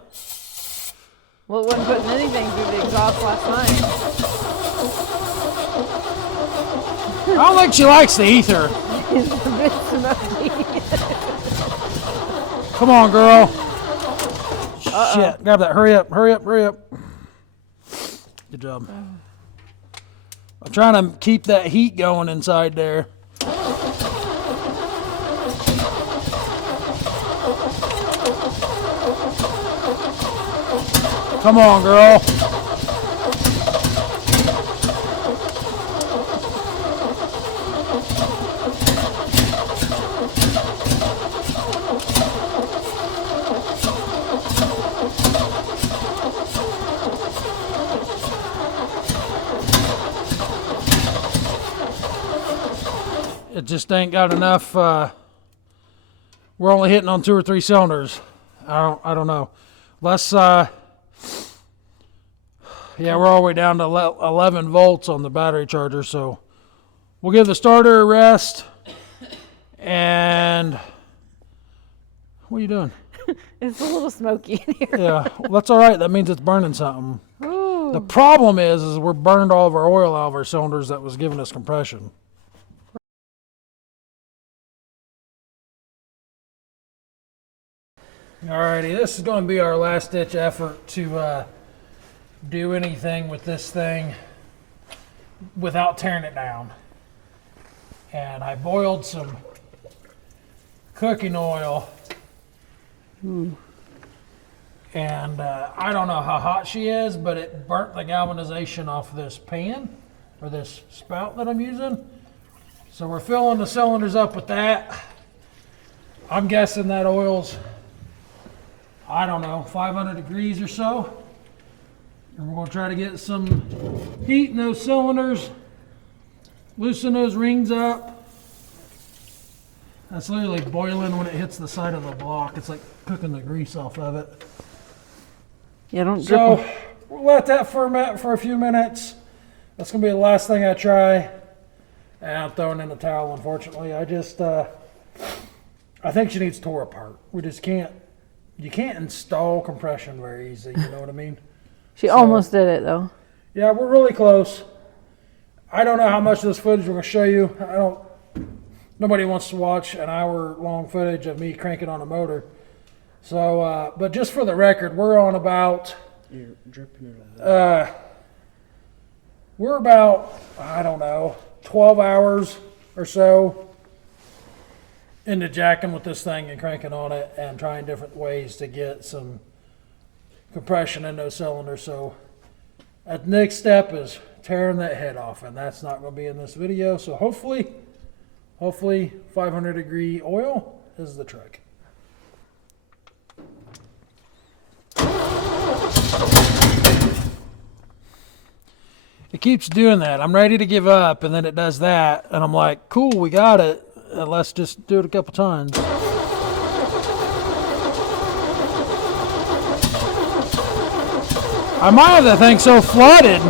Well, it wasn't putting anything through the exhaust last night. I don't think she likes the ether. It's a bit smoky. Come on, girl. Shit. Grab that. Hurry up. Hurry up. Hurry up. Good job. I'm trying to keep that heat going inside there. Come on, girl. It just ain't got enough. We're only hitting on 2 or 3 cylinders. I don't know. Let's yeah, we're all the way down to 11 volts on the battery charger, so we'll give the starter a rest. And what are you doing? It's a little smoky in here. Yeah, well, that's all right. That means it's burning something. Ooh. The problem is we're burned all of our oil out of our cylinders that was giving us compression. Alrighty, this is going to be our last ditch effort to do anything with this thing without tearing it down. And I boiled some cooking oil. And I don't know how hot she is, but it burnt the galvanization off this pan or this spout that I'm using. So we're filling the cylinders up with that. I'm guessing that oil's, I don't know, 500 degrees or so. And we're going to try to get some heat in those cylinders, loosen those rings up. That's literally boiling when it hits the side of the block. It's like cooking the grease off of it. Yeah, don't drip So them. we'll let that ferment for a few minutes. That's going to be the last thing I try. And I'm throwing in the towel, unfortunately. I think she needs tore apart. We just can't, you can't install compression very easy, you know what I mean? She almost did it, though. Yeah, we're really close. I don't know how much of this footage we're going to show you. Nobody wants to watch an hour-long footage of me cranking on a motor. So, but just for the record, we're on about, You're dripping it out. we're about, I don't know, 12 hours or so into jacking with this thing and cranking on it and trying different ways to get some compression in those cylinders. So the next step is tearing that head off, and that's not going to be in this video. So hopefully 500 degree oil is the trick. It keeps doing that. I'm ready to give up, and then it does that, and I'm like, cool, we got it. Let's just do it a couple times. I might have that thing so flooded.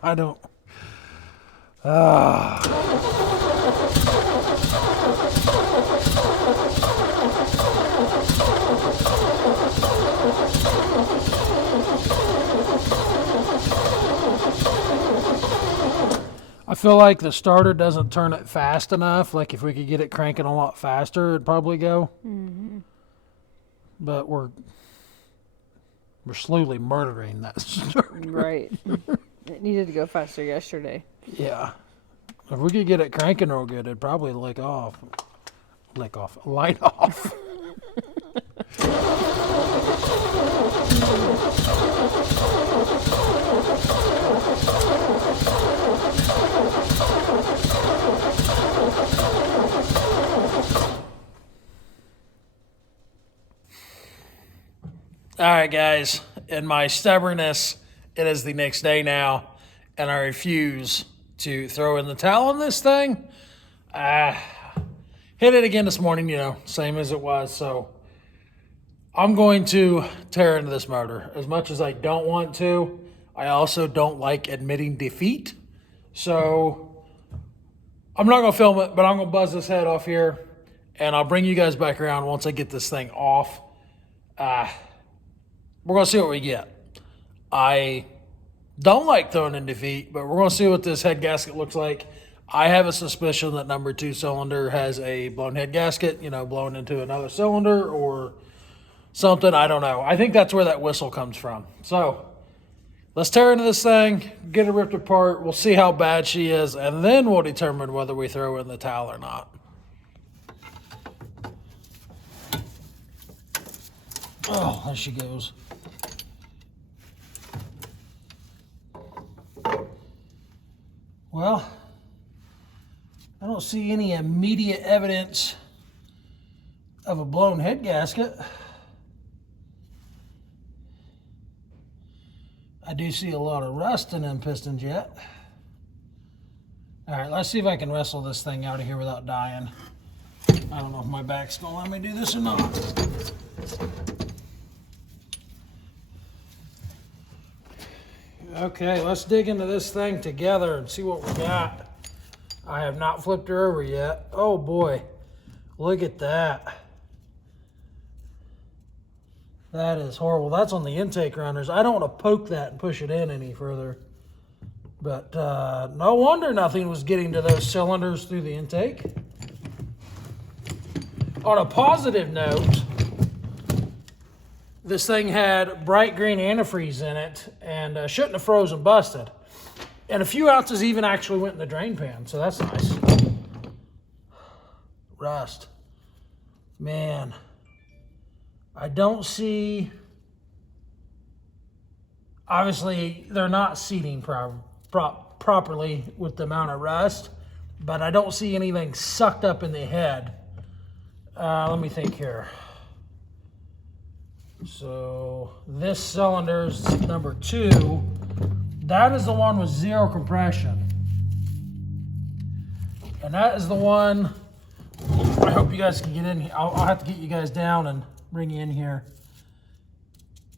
I don't. I feel like the starter doesn't turn it fast enough. Like if we could get it cranking a lot faster, it'd probably go. Mm-hmm. But we're slowly murdering that starter. Right. It needed to go faster yesterday. Yeah. If we could get it cranking real good, it'd probably light off. All right, guys. In my stubbornness, it is the next day now, and I refuse to throw in the towel on this thing. Hit it again this morning, same as it was. So I'm going to tear into this motor. As much as I don't want to, I also don't like admitting defeat. So I'm not going to film it, but I'm going to buzz this head off here, and I'll bring you guys back around once I get this thing off. We're going to see what we get. I don't like throwing in defeat, but we're going to see what this head gasket looks like. I have a suspicion that number 2 cylinder has a blown head gasket, blown into another cylinder or something. I don't know. I think that's where that whistle comes from. So let's tear into this thing, get it ripped apart. We'll see how bad she is, and then we'll determine whether we throw in the towel or not. Oh, there she goes. Well, I don't see any immediate evidence of a blown head gasket. I do see a lot of rust in them pistons yet. All right, let's see if I can wrestle this thing out of here without dying. I don't know if my back's gonna let me do this or not. Okay, let's dig into this thing together and see what we got. I have not flipped her over yet. Oh boy, look at that. That is horrible. That's on the intake runners. I don't want to poke that and push it in any further. But no wonder nothing was getting to those cylinders through the intake. On a positive note, this thing had bright green antifreeze in it and shouldn't have froze and busted. And a few ounces even actually went in the drain pan, so that's nice. Rust. Man, I don't see... Obviously, they're not seating properly with the amount of rust, but I don't see anything sucked up in the head. Let me think here. So this cylinder's number 2. That is the one with 0 compression. And that is the one, I hope you guys can get in here. I'll have to get you guys down and bring you in here.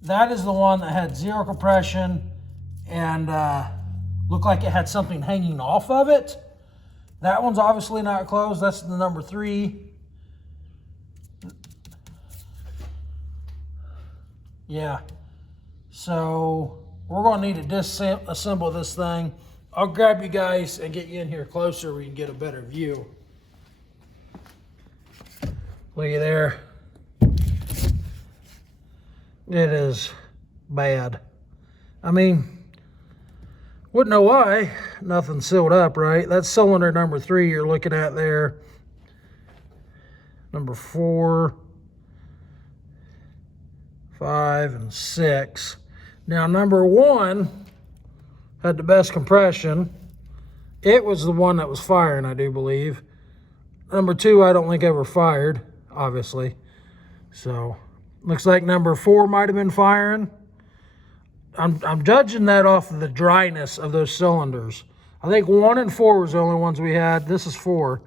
That is the one that had 0 compression and looked like it had something hanging off of it. That one's obviously not closed. That's the number 3. Yeah, so we're going to need to disassemble this thing. I'll grab you guys and get you in here closer where you can get a better view. Look at there. It is bad. I mean, wouldn't know why. Nothing's sealed up, right? That's cylinder number 3 you're looking at there. Number 4. 5 and 6. Now number 1 had the best compression. It was the one that was firing, I do believe. Number 2, I don't think ever fired, obviously. So, looks like number 4 might have been firing. I'm judging that off of the dryness of those cylinders. I think 1 and 4 was the only ones we had. This is 4.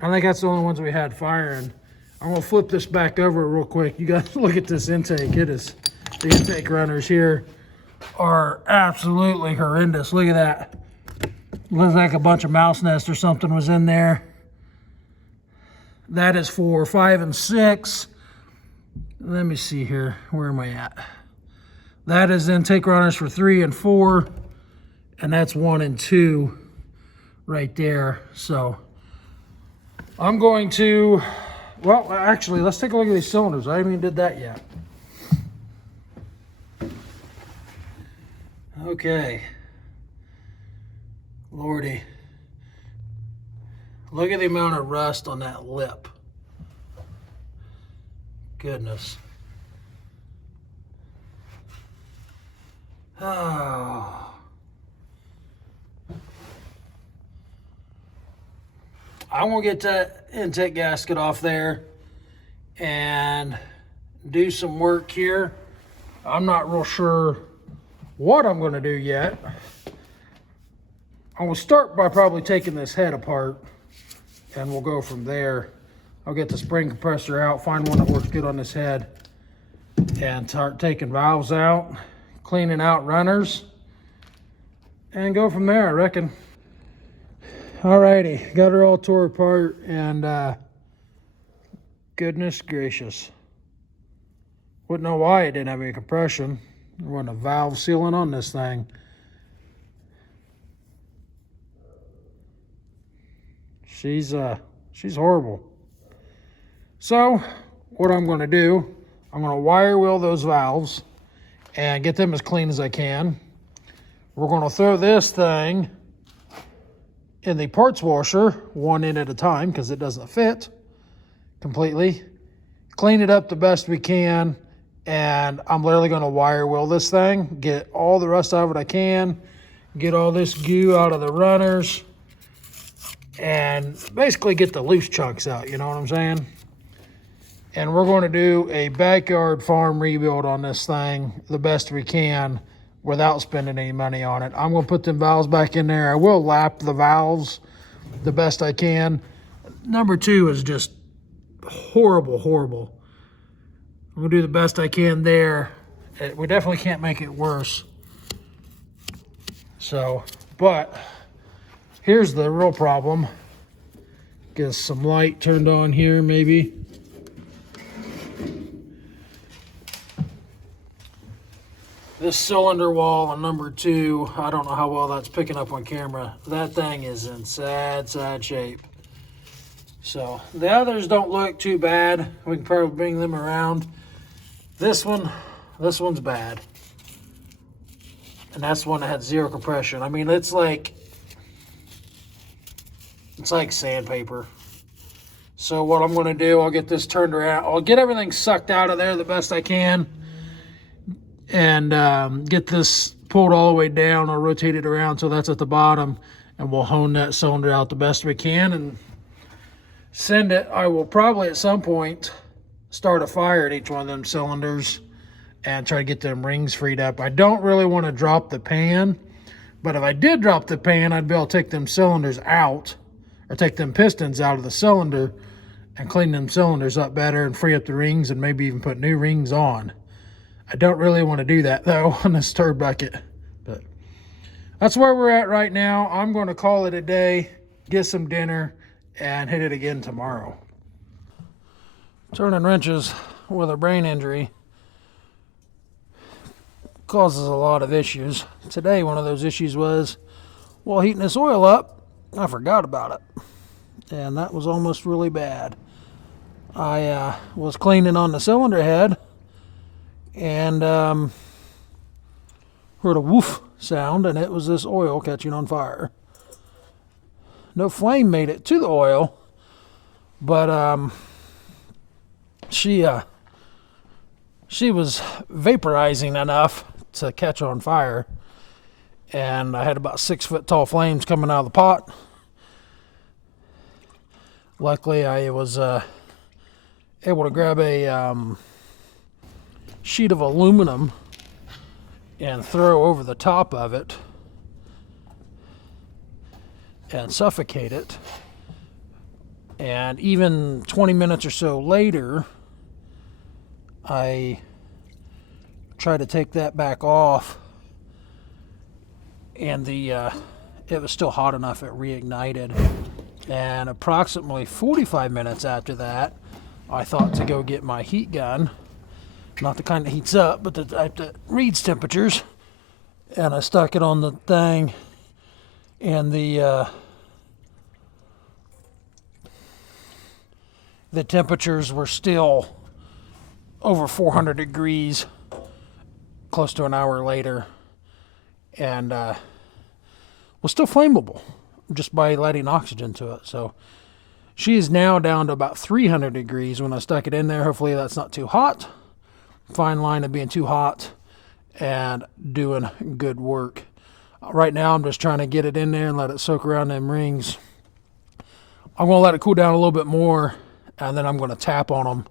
I think that's the only ones we had firing. I'm going to flip this back over real quick. You guys look at this intake. It is, the intake runners here are absolutely horrendous. Look at that. Looks like a bunch of mouse nests or something was in there. That is for 5 and 6. Let me see here. Where am I at? That is intake runners for 3 and 4. And that's 1 and 2 right there. So I'm going to, well, actually, let's take a look at these cylinders. I haven't even did that yet. Okay. Lordy. Look at the amount of rust on that lip. Goodness. Oh. I'm going to get that intake gasket off there and do some work here. I'm not real sure what I'm going to do yet. I'm going to start by probably taking this head apart, and we'll go from there. I'll get the spring compressor out, find one that works good on this head, and start taking valves out, cleaning out runners, and go from there, I reckon. Alrighty, got her all tore apart, and goodness gracious. Wouldn't know why it didn't have any compression. There wasn't a valve sealing on this thing. She's horrible. So, what I'm going to do, I'm going to wire wheel those valves and get them as clean as I can. We're going to throw this thing in the parts washer, one in at a time, because it doesn't fit completely. Clean it up the best we can, and I'm literally going to wire wheel this thing, get all the rust out of it I can, get all this goo out of the runners, and basically get the loose chunks out, you know what I'm saying? And we're going to do a backyard farm rebuild on this thing the best we can without spending any money on it. I'm going to put them valves back in there. I will lap the valves the best I can. Number 2 is just horrible, horrible. I'm going to do the best I can there. We definitely can't make it worse. So, but here's the real problem. Get some light turned on here, maybe. This cylinder wall on number 2, I don't know how well that's picking up on camera. That thing is in sad, sad shape. So the others don't look too bad. We can probably bring them around. This one's bad. And that's the one that had 0 compression. I mean, it's like sandpaper. So what I'm going to do, I'll get this turned around. I'll get everything sucked out of there the best I can. And get this pulled all the way down. I'll rotate it around so that's at the bottom. And we'll hone that cylinder out the best we can and send it. I will probably at some point start a fire at each one of them cylinders and try to get them rings freed up. I don't really want to drop the pan. But if I did drop the pan, I'd be able to take them cylinders out, or take them pistons out of the cylinder and clean them cylinders up better and free up the rings and maybe even put new rings on. I don't really want to do that though on this turd bucket, but that's where we're at right now. I'm going to call it a day, get some dinner, and hit it again tomorrow. Turning wrenches with a brain injury causes a lot of issues. Today, one of those issues was, while heating this oil up, I forgot about it. And that was almost really bad. I was cleaning on the cylinder head and heard a woof sound, and it was this oil catching on fire. No flame made it to the oil, but she was vaporizing enough to catch on fire, and I had about 6 foot tall flames coming out of the pot. Luckily, I was able to grab a sheet of aluminum and throw over the top of it and suffocate it. And even 20 minutes or so later, I tried to take that back off, and it was still hot enough it reignited. And approximately 45 minutes after that, I thought to go get my heat gun, not the kind that heats up, but the type that reads temperatures, and I stuck it on the thing, and the temperatures were still over 400 degrees close to an hour later, and was still flammable just by letting oxygen to it. So she is now down to about 300 degrees when I stuck it in there. Hopefully that's not too hot. Fine line of being too hot and doing good work. Right now I'm just trying to get it in there and let it soak around them rings. I'm going to let it cool down a little bit more, and then I'm going to tap on them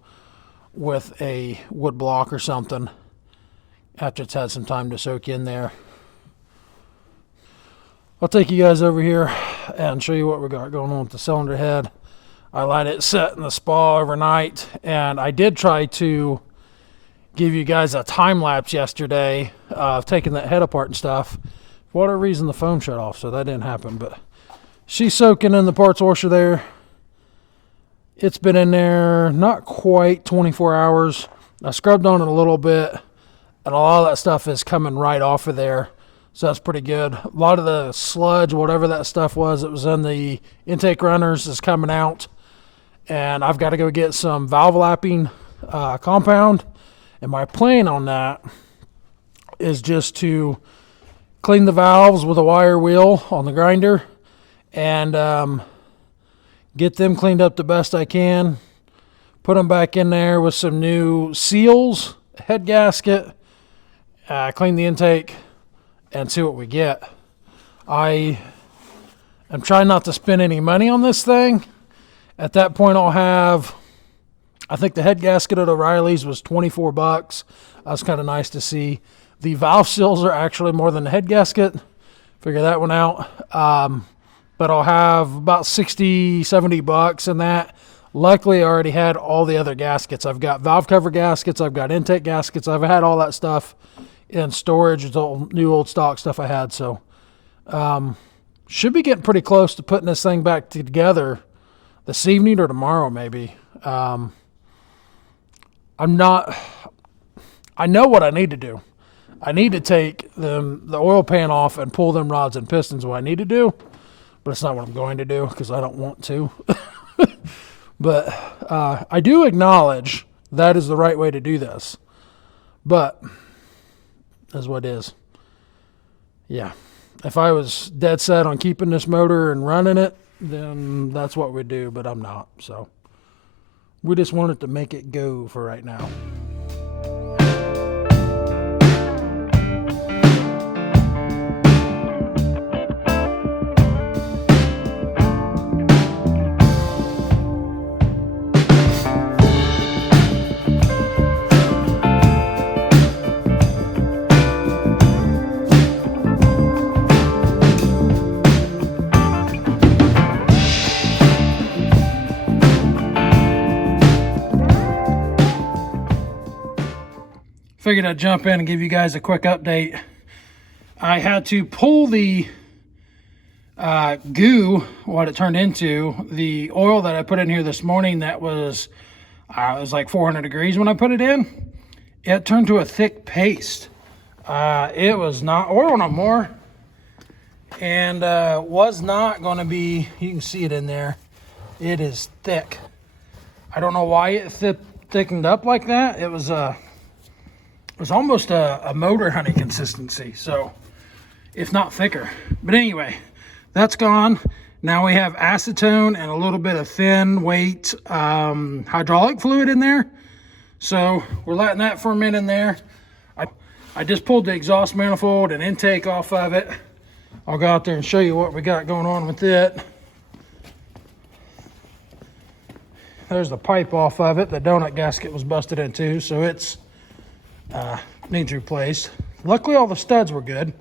with a wood block or something after it's had some time to soak in there. I'll take you guys over here and show you what we got going on with the cylinder head. I let it set in the spa overnight, and I did try to give you guys a time lapse yesterday of taking that head apart and stuff. For whatever reason, the phone shut off, so that didn't happen. But she's soaking in the parts washer there. It's been in there not quite 24 hours. I scrubbed on it a little bit, and a lot of that stuff is coming right off of there. So that's pretty good. A lot of the sludge, whatever that stuff was, that was in the intake runners is coming out. And I've got to go get some valve lapping compound. And my plan on that is just to clean the valves with a wire wheel on the grinder and get them cleaned up the best I can. Put them back in there with some new seals, head gasket, clean the intake, and see what we get. I am trying not to spend any money on this thing. At that point, I'll have, I think the head gasket at O'Reilly's was $24. That's kind of nice to see. The valve seals are actually more than the head gasket. Figure that one out. But I'll have about 60, $70 in that. Luckily, I already had all the other gaskets. I've got valve cover gaskets. I've got intake gaskets. I've had all that stuff in storage. It's all new old stock stuff I had. So should be getting pretty close to putting this thing back together this evening or tomorrow maybe. I know what I need to do. I need to take the oil pan off and pull them rods and pistons, what I need to do, but it's not what I'm going to do because I don't want to. But I do acknowledge that is the right way to do this, but is what it is. Yeah. If I was dead set on keeping this motor and running it, then that's what we'd do, but I'm not. So we just wanted to make it go for right now. Figured I'd jump in and give you guys a quick update. I had to pull the goo, what it turned into, the oil that I put in here this morning that was, it was like 400 degrees when I put it in. It turned to a thick paste. It was not oil no more, and was not going to be, you can see it in there. It is thick. I don't know why it thickened up like that. It was almost a motor honey consistency, so if not thicker. But anyway, that's gone. Now we have acetone and a little bit of thin weight hydraulic fluid in there. So we're letting that ferment in there. I just pulled the exhaust manifold and intake off of it. I'll go out there and show you what we got going on with it. there's the pipe off of it. The donut gasket was busted in too, so it's needs replaced. Luckily, all the studs were good.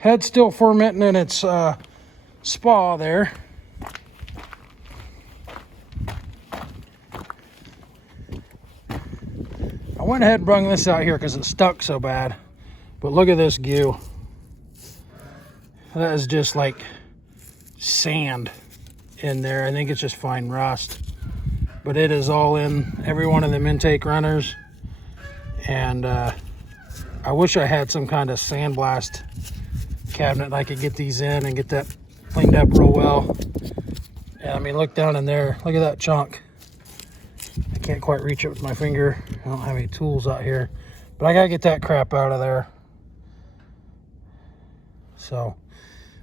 Head's still fermenting in its spa there. I went ahead and brung this out here because it stuck so bad. But look at this goo. That is just like sand in there. I think it's just fine rust. But it is all in every one of them intake runners. And I wish I had some kind of sandblast cabinet I could get these in and get that cleaned up real well. Yeah, I mean, look down in there. Look at that chunk. I can't quite reach it with my finger. I don't have any tools out here. But I gotta get that crap out of there. So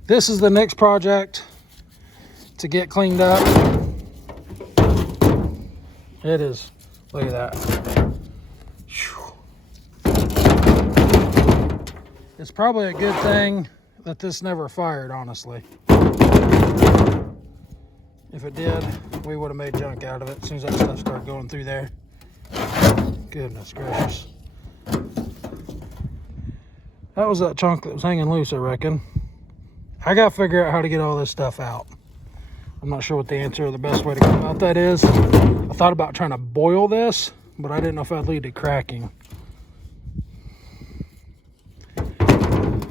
this is the next project to get cleaned up. It is. Look at that. It's probably a good thing that this never fired, honestly. If it did, we would have made junk out of it as soon as that stuff started going through there. Goodness gracious. That was that chunk that was hanging loose, I reckon. I gotta figure out how to get all this stuff out. I'm not sure what the answer or the best way to go about that is. I thought about trying to boil this, but I didn't know if that'd lead to cracking.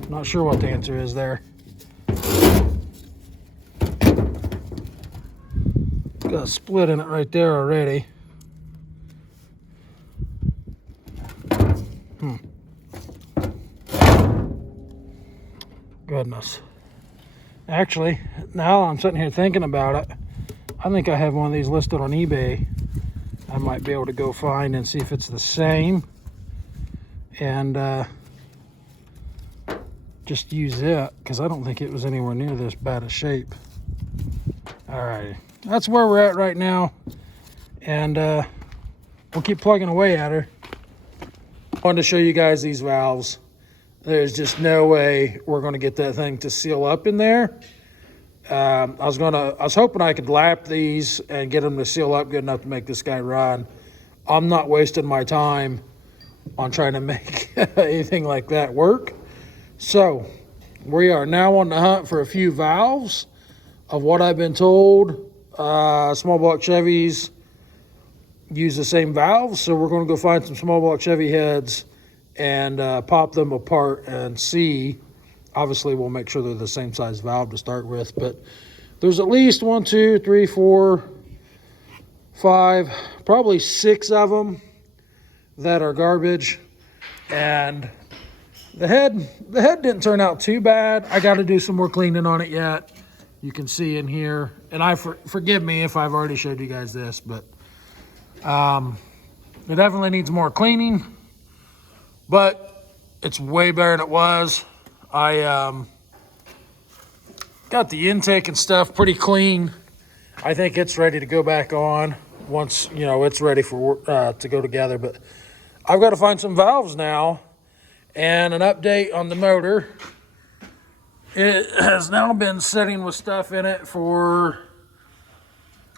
Not sure what the answer is there. Got a split in it right there already. Goodness. Actually, now I'm sitting here thinking about it, I think I have one of these listed on eBay. I might be able to go find and see if it's the same. And just use it, because I don't think it was anywhere near this bad a shape. Alright, that's where we're at right now. And we'll keep plugging away at her. I wanted to show you guys these valves. There's just no way we're going to get that thing to seal up in there. I was hoping I could lap these and get them to seal up good enough to make this guy run. I'm not wasting my time on trying to make anything like that work. So we are now on the hunt for a few valves. Of what I've been told, small block Chevys use the same valves. So we're going to go find some small block Chevy heads and pop them apart and see. Obviously, we'll make sure they're the same size valve to start with, but there's at least 1, 2, 3, 4, 5, probably 6 of them that are garbage. And the head didn't turn out too bad. I got to do some more cleaning on it yet. You can see in here, and forgive me if I've already showed you guys this, but it definitely needs more cleaning. But it's way better than it was. I got the intake and stuff pretty clean. I think it's ready to go back on once, you know, it's ready for to go together. But I've got to find some valves now and an update on the motor. It has now been sitting with stuff in it for,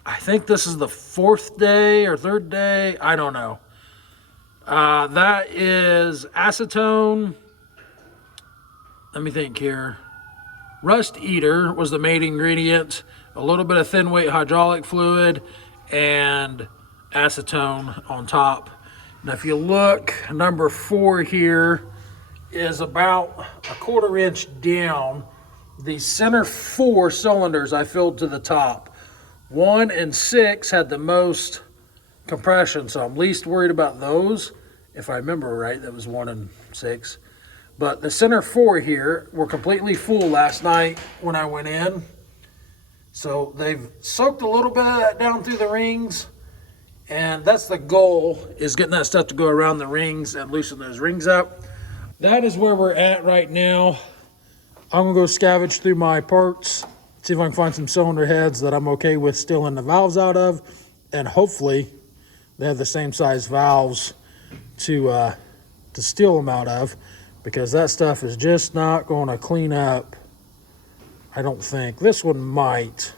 I think this is the 4th day or 3rd day. I don't know. That is acetone. Let me think here. Rust Eater was the main ingredient. A little bit of thin weight hydraulic fluid and acetone on top. Now if you look, number 4 here is about a 1/4 inch down. The center 4 cylinders I filled to the top. 1 and 6 had the most compression, so I'm least worried about those. If I remember right, that was 1 and 6. But the center 4 here were completely full last night when I went in. So they've soaked a little bit of that down through the rings. And that's the goal, is getting that stuff to go around the rings and loosen those rings up. That is where we're at right now. I'm gonna go scavenge through my parts, see if I can find some cylinder heads that I'm okay with stealing the valves out of. And hopefully they have the same size valves to steal them out of, because that stuff is just not going to clean up, I don't think. This one might.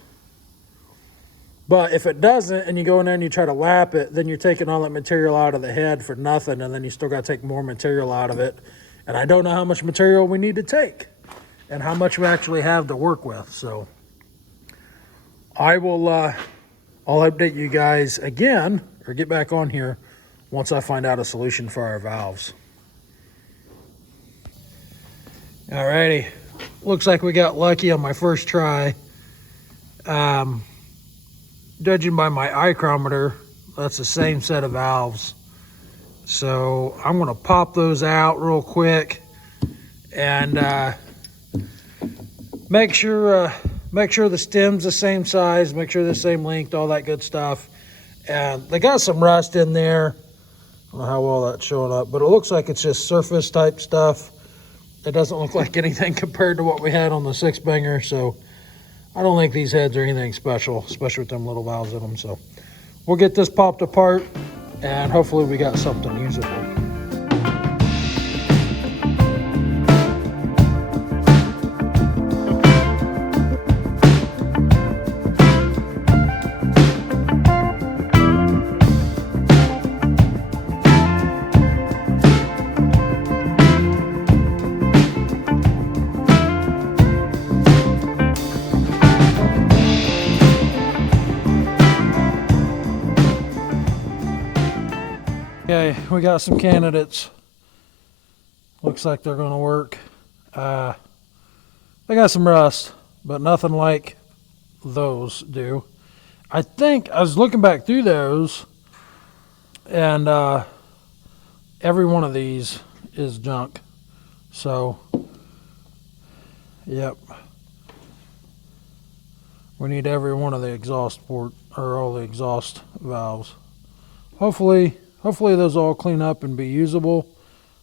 But if it doesn't, and you go in there and you try to lap it, then you're taking all that material out of the head for nothing, and then you still got to take more material out of it. And I don't know how much material we need to take and how much we actually have to work with. So I will, I'll update you guys again, or get back on here once I find out a solution for our valves. Alrighty, looks like we got lucky on my first try. Judging by my ichrometer, that's the same set of valves. So I'm gonna pop those out real quick and make sure the stem's the same size, make sure the same length, all that good stuff. And they got some rust in there. I don't know how well that's showing up, but it looks like it's just surface type stuff. It doesn't look like anything compared to what we had on the 6-banger, so I don't think these heads are anything special, especially with them little valves in them. So we'll get this popped apart and hopefully we got something usable. Okay, we got some candidates. Looks like they're gonna work. They got some rust, but nothing like those do. I think I was looking back through those, and every one of these is junk. So, yep. We need every one of the exhaust port, or all the exhaust valves. Hopefully those all clean up and be usable.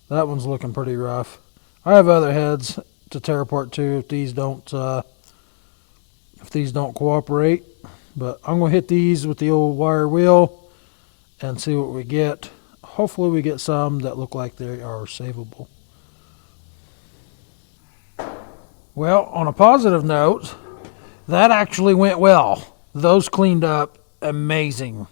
That one's looking pretty rough. I have other heads to tear apart too if these don't cooperate. But I'm gonna hit these with the old wire wheel and see what we get. Hopefully we get some that look like they are savable. Well, on a positive note, that actually went well. Those cleaned up amazing.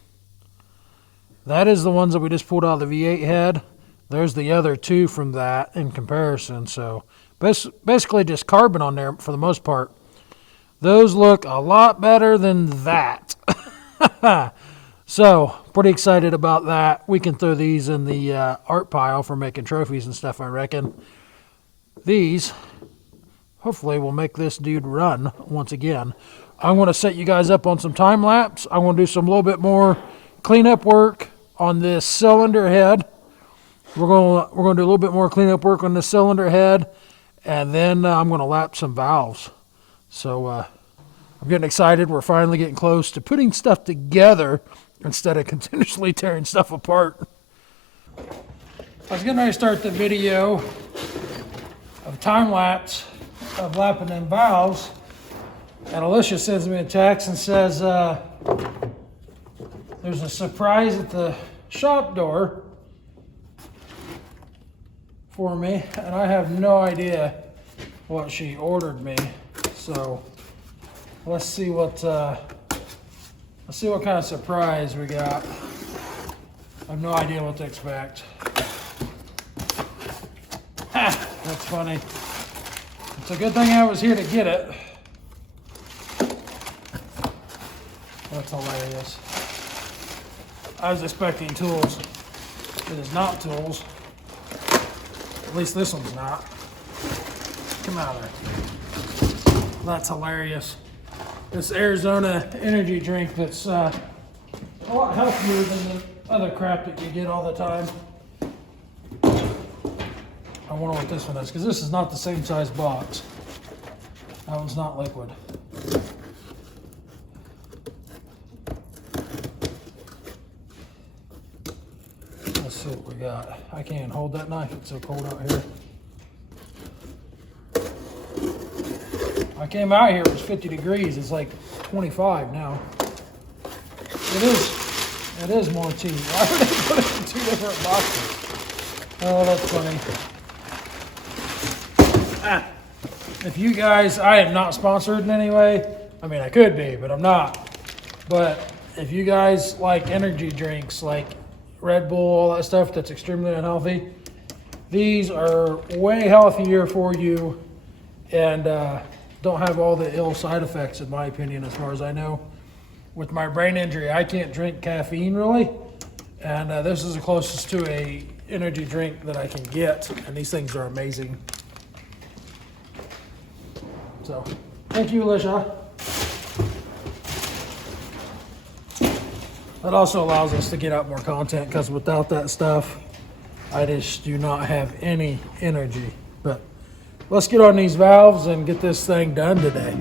That is the ones that we just pulled out of the V8 head. There's the other two from that in comparison. So basically just carbon on there for the most part. Those look a lot better than that. So pretty excited about that. We can throw these in the art pile for making trophies and stuff, I reckon. These hopefully will make this dude run once again. I'm going to set you guys up on some time lapse. I'm going to do some little bit more cleanup work on this cylinder head. We're going to do a little bit more cleanup work on the cylinder head, and then I'm going to lap some valves. So I'm getting excited. We're finally getting close to putting stuff together instead of continuously tearing stuff apart. I was getting ready to start the video of time lapse of lapping them valves, and Alicia sends me a text and says there's a surprise at the shop door for me, and I have no idea what she ordered me. So let's see what kind of surprise we got. I have no idea what to expect. Ha! That's funny. It's a good thing I was here to get it. That's hilarious. I was expecting tools. It is not tools. At least this one's not. Come out of there. That's hilarious. This Arizona energy drink that's a lot healthier than the other crap that you get all the time. I wonder what this one is, because this is not the same size box. That one's not liquid. Let's see what we got. I can't hold that knife, it's so cold out here. I came out here, it was 50 degrees. It's like 25 now. It is more tea. Why would they put it in two different boxes? Oh, that's funny. If you guys, I am not sponsored in any way. I mean, I could be, but I'm not. But if you guys like energy drinks like Red Bull, all that stuff that's extremely unhealthy, these are way healthier for you and don't have all the ill side effects, in my opinion, as far as I know. With my brain injury, I can't drink caffeine really, and this is the closest to a energy drink that I can get, and these things are amazing. So, thank you, Alicia. That also allows us to get out more content, because without that stuff, I just do not have any energy. But let's get on these valves and get this thing done today.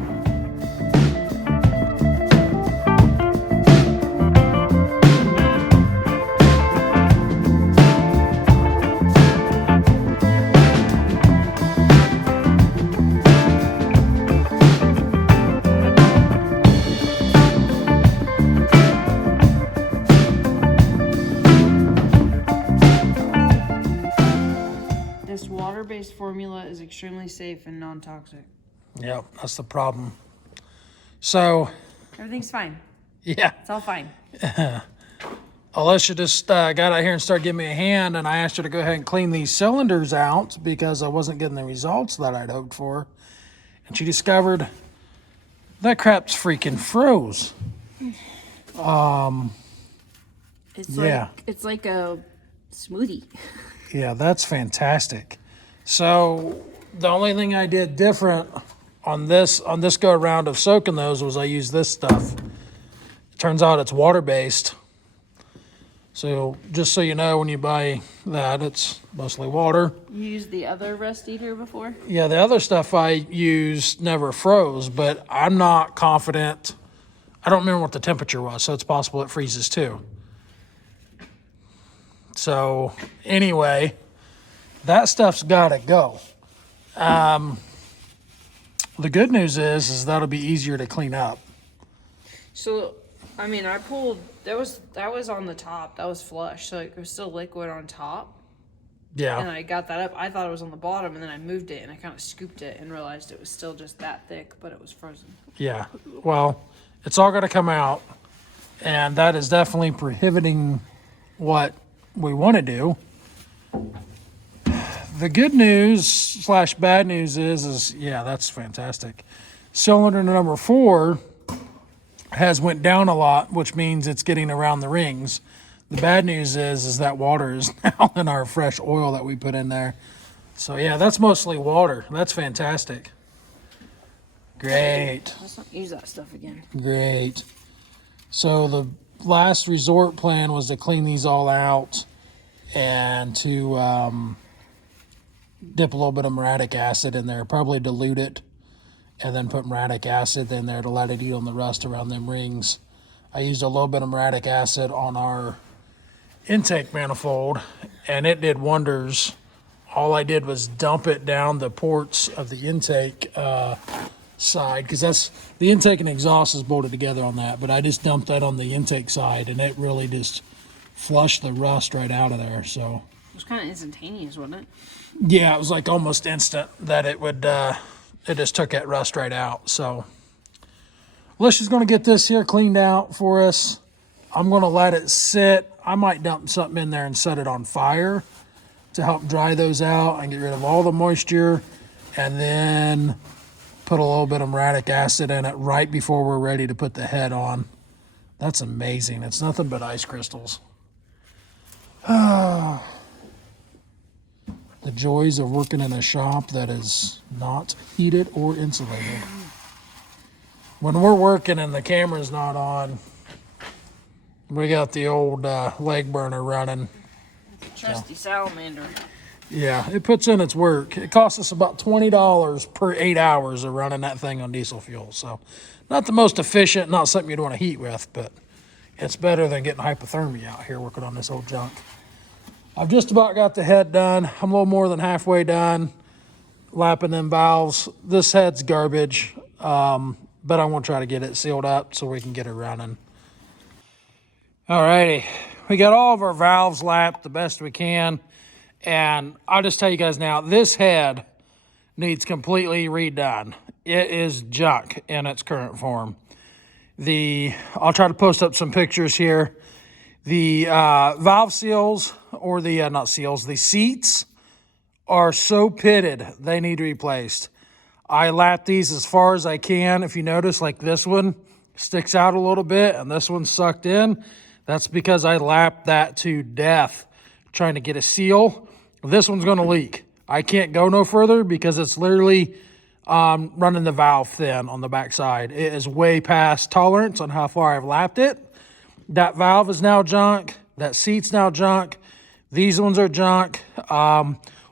This water-based formula is extremely safe and non-toxic. Yep, that's the problem. So, Everything's fine. yeah. It's all fine. Alicia just got out here and started giving me a hand, and I asked her to go ahead and clean these cylinders out because I wasn't getting the results that I'd hoped for. And she discovered that crap's freaking froze. It's Yeah. it's like a smoothie. Yeah, that's fantastic. So the only thing I did different on this go around of soaking those was I used this stuff. It turns out it's water based. So just so you know, when you buy that, it's mostly water. You used the other rust eater before? Yeah, the other stuff I used never froze, but I'm not confident. I don't remember what the temperature was, so it's possible it freezes too. So anyway, that stuff's got to go. The good news is that'll be easier to clean up. So, I mean, I pulled, that was on the top, that was flush, so it was still liquid on top. And Yeah, I got that up. I thought it was on the bottom, and then I moved it, and I kind of scooped it and realized it was still just that thick, but it was frozen. yeah. Well, it's all got to come out, and that is definitely prohibiting what we want to do. The good news / bad news is yeah, that's fantastic. Cylinder number 4 has went down a lot, which means it's getting around the rings. The bad news is that water is now in our fresh oil that we put in there. So yeah, that's mostly water. That's fantastic. Great. Let's not use that stuff again. Great. So the last resort plan was to clean these all out and to dip a little bit of muriatic acid in there, probably dilute it, and then put muriatic acid in there to let it eat on the rust around them rings. I used a little bit of muriatic acid on our intake manifold, and it did wonders. All I did was dump it down the ports of the intake side, because that's the intake and exhaust is bolted together on that, but I just dumped that on the intake side, and it really just flushed the rust right out of there. So It was kind of instantaneous, wasn't it? yeah, it was like almost instant that it would it just took that rust right out. So Alicia's going to get this here cleaned out for us. I'm going to let it sit. I might dump something in there and set it on fire to help dry those out and get rid of all the moisture, and then put a little bit of muriatic acid in it right before we're ready to put the head on. That's amazing. It's nothing but ice crystals. The joys of working in a shop that is not heated or insulated. When we're working and the camera's not on, we got the old leg burner running. Trusty salamander. Yeah, it puts in its work. It costs us about $20 per 8 hours of running that thing on diesel fuel. So not the most efficient, not something you'd want to heat with, but it's better than getting hypothermia out here working on this old junk. I've just about got the head done. I'm a little more than halfway done lapping them valves. This head's garbage, but I'm going to try to get it sealed up so we can get it running. Alrighty, we got all of our valves lapped the best we can. And I'll just tell you guys now, this head needs completely redone. It is junk in its current form. I'll try to post up some pictures here. The valve seals, or the, not seals, the seats are so pitted, they need to be replaced. I lap these as far as I can. If you notice, like this one sticks out a little bit and this one's sucked in. That's because I lapped that to death trying to get a seal. This one's going to leak. I can't go no further because it's literally running the valve thin on the backside. It is way past tolerance on how far I've lapped it. That valve is now junk. That seat's now junk. These ones are junk.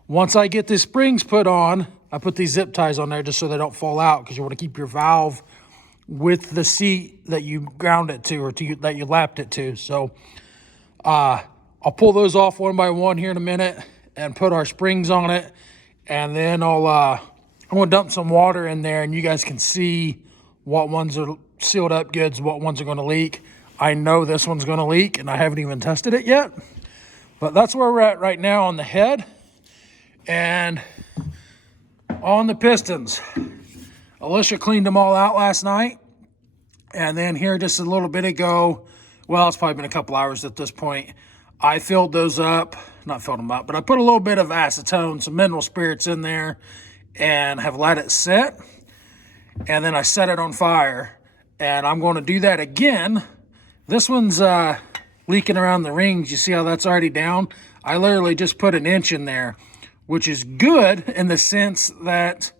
Once I get the springs put on, I put these zip ties on there just so they don't fall out, because you want to keep your valve with the seat that you ground it to, or that you lapped it to. So I'll pull those off one by one here in a minute and put our springs on it. And then I'm going to dump some water in there, and you guys can see what ones are sealed up goods, what ones are going to leak. I know this one's going to leak, and I haven't even tested it yet. But that's where we're at right now on the head. And on the pistons, Alicia cleaned them all out last night. And then here just a little bit ago, well, it's probably been a couple hours at this point, I filled those up, not filled them up, but I put a little bit of acetone, some mineral spirits in there, and have let it set. And then I set it on fire. And I'm going to do that again. This one's leaking around the rings. You see how that's already down? I literally just put an inch in there, which is good in the sense that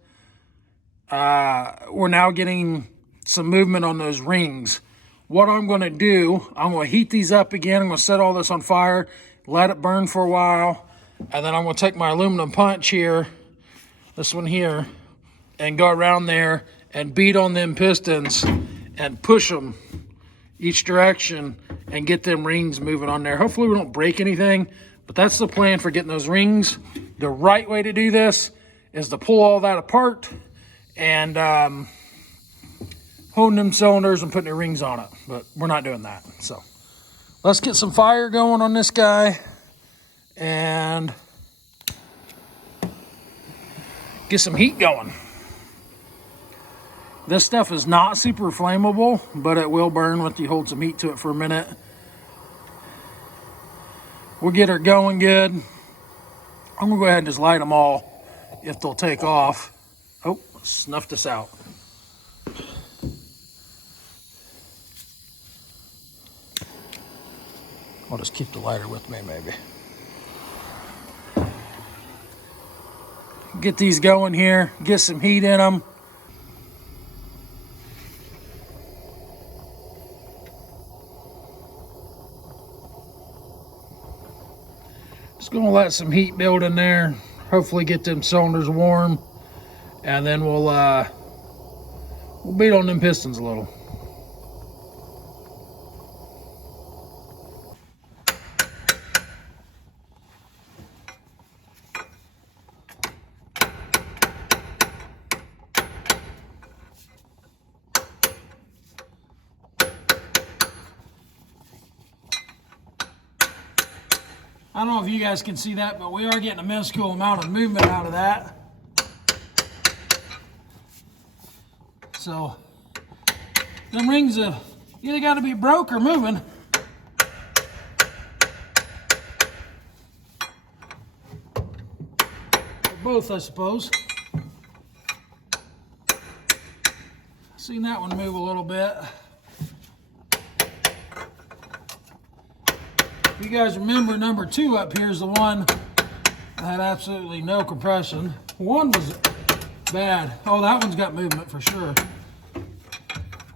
we're now getting some movement on those rings. What I'm going to do, I'm going to heat these up again. I'm going to set all this on fire, let it burn for a while, and then I'm going to take my aluminum punch here, this one here, and go around there and beat on them pistons and push them each direction and get them rings moving on there. Hopefully we don't break anything, but that's the plan for getting those rings. The right way to do this is to pull all that apart and holding them cylinders and putting the rings on it, but we're not doing that. So let's get some fire going on this guy and get some heat going. This stuff is not super flammable, but it will burn once you hold some heat to it for a minute. We'll get her going good. I'm gonna go ahead and just light them all if they'll take off. Oh, snuffed us out. I'll just keep the lighter with me, maybe. Get these going here, get some heat in them. Just gonna let some heat build in there, hopefully get them cylinders warm, and then we'll beat on them pistons a little. I don't know if you guys can see that, but we are getting a minuscule amount of movement out of that. So, them rings have either got to be broke or moving. Or both, I suppose. Seen that one move a little bit. If you guys remember, number 2 up here is the one that had absolutely no compression. One was bad. Oh, that one's got movement for sure.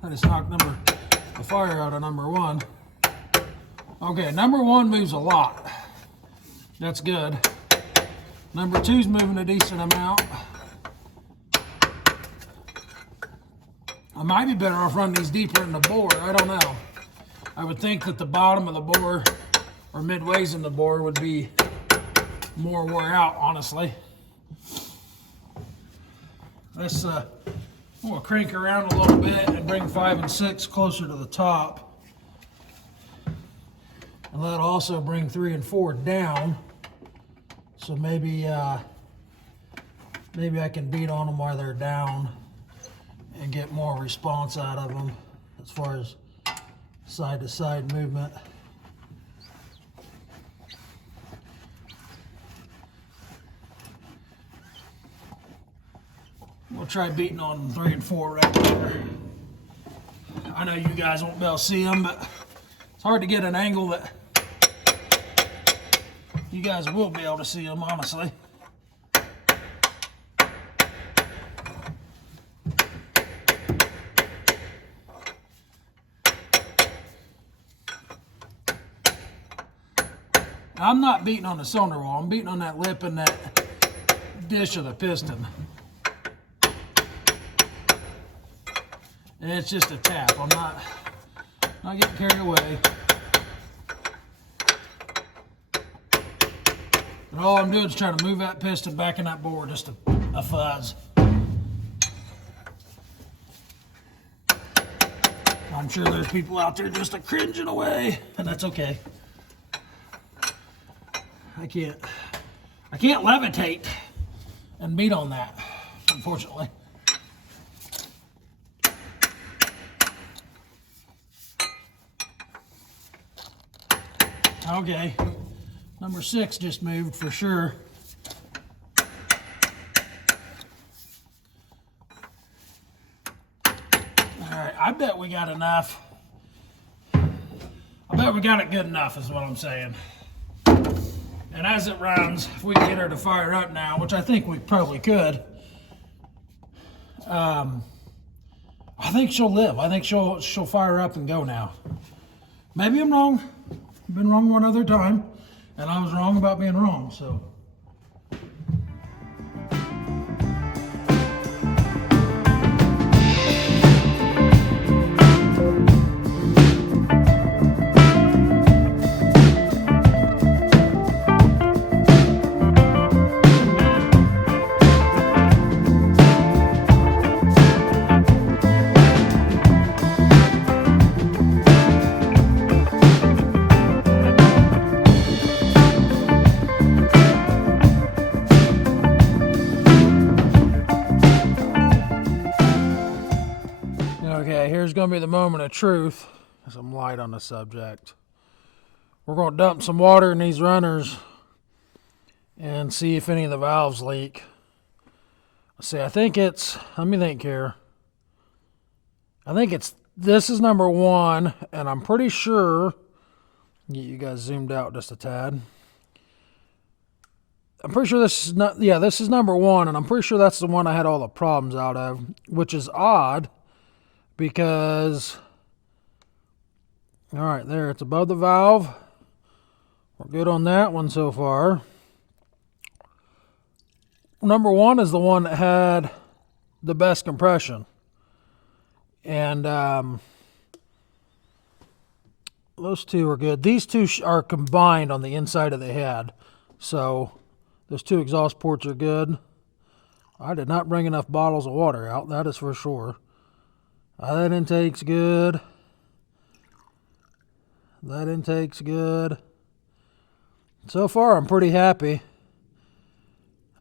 I just knocked the fire out of number 1. Okay, number 1 moves a lot. That's good. Number 2's moving a decent amount. I might be better off running these deeper in the bore. I don't know. I would think that the bottom of the bore or midways in the bore would be more wore out, honestly. Let's we'll crank around a little bit and bring 5 and 6 closer to the top. And that'll also bring 3 and 4 down. So maybe I can beat on them while they're down and get more response out of them. as far as side to side movement. We'll try beating on 3 and 4 right there. I know you guys won't be able to see them, but it's hard to get an angle that you guys will be able to see them, honestly. I'm not beating on the cylinder wall. I'm beating on that lip and that dish of the piston. And it's just a tap. I'm not getting carried away. And all I'm doing is trying to move that piston back in that bore, just a fuzz. I'm sure there's people out there just cringing away, and that's okay. I can't levitate and beat on that, unfortunately. Okay, number 6 just moved for sure. All right, I bet we got enough. I bet we got it good enough is what I'm saying. And as it runs, if we can get her to fire up now, which I think we probably could, I think she'll live. I think she'll fire up and go now. Maybe I'm wrong. I've been wrong one other time, and I was wrong about being wrong, so. Okay, here's going to be the moment of truth. Some light on the subject. We're going to dump some water in these runners and see if any of the valves leak. Let's see, I think it's, let me think here. I think this is number 1, and I'm pretty sure, get you guys zoomed out just a tad. I'm pretty sure this is not, yeah, this is number 1, and I'm pretty sure that's the one I had all the problems out of, which is odd. Because, all right, there, it's above the valve. We're good on that one so far. Number 1 is the one that had the best compression. And those two are good. These two are combined on the inside of the head. So those 2 exhaust ports are good. I did not bring enough bottles of water out, that is for sure. That intake's good. That intake's good. So far, I'm pretty happy.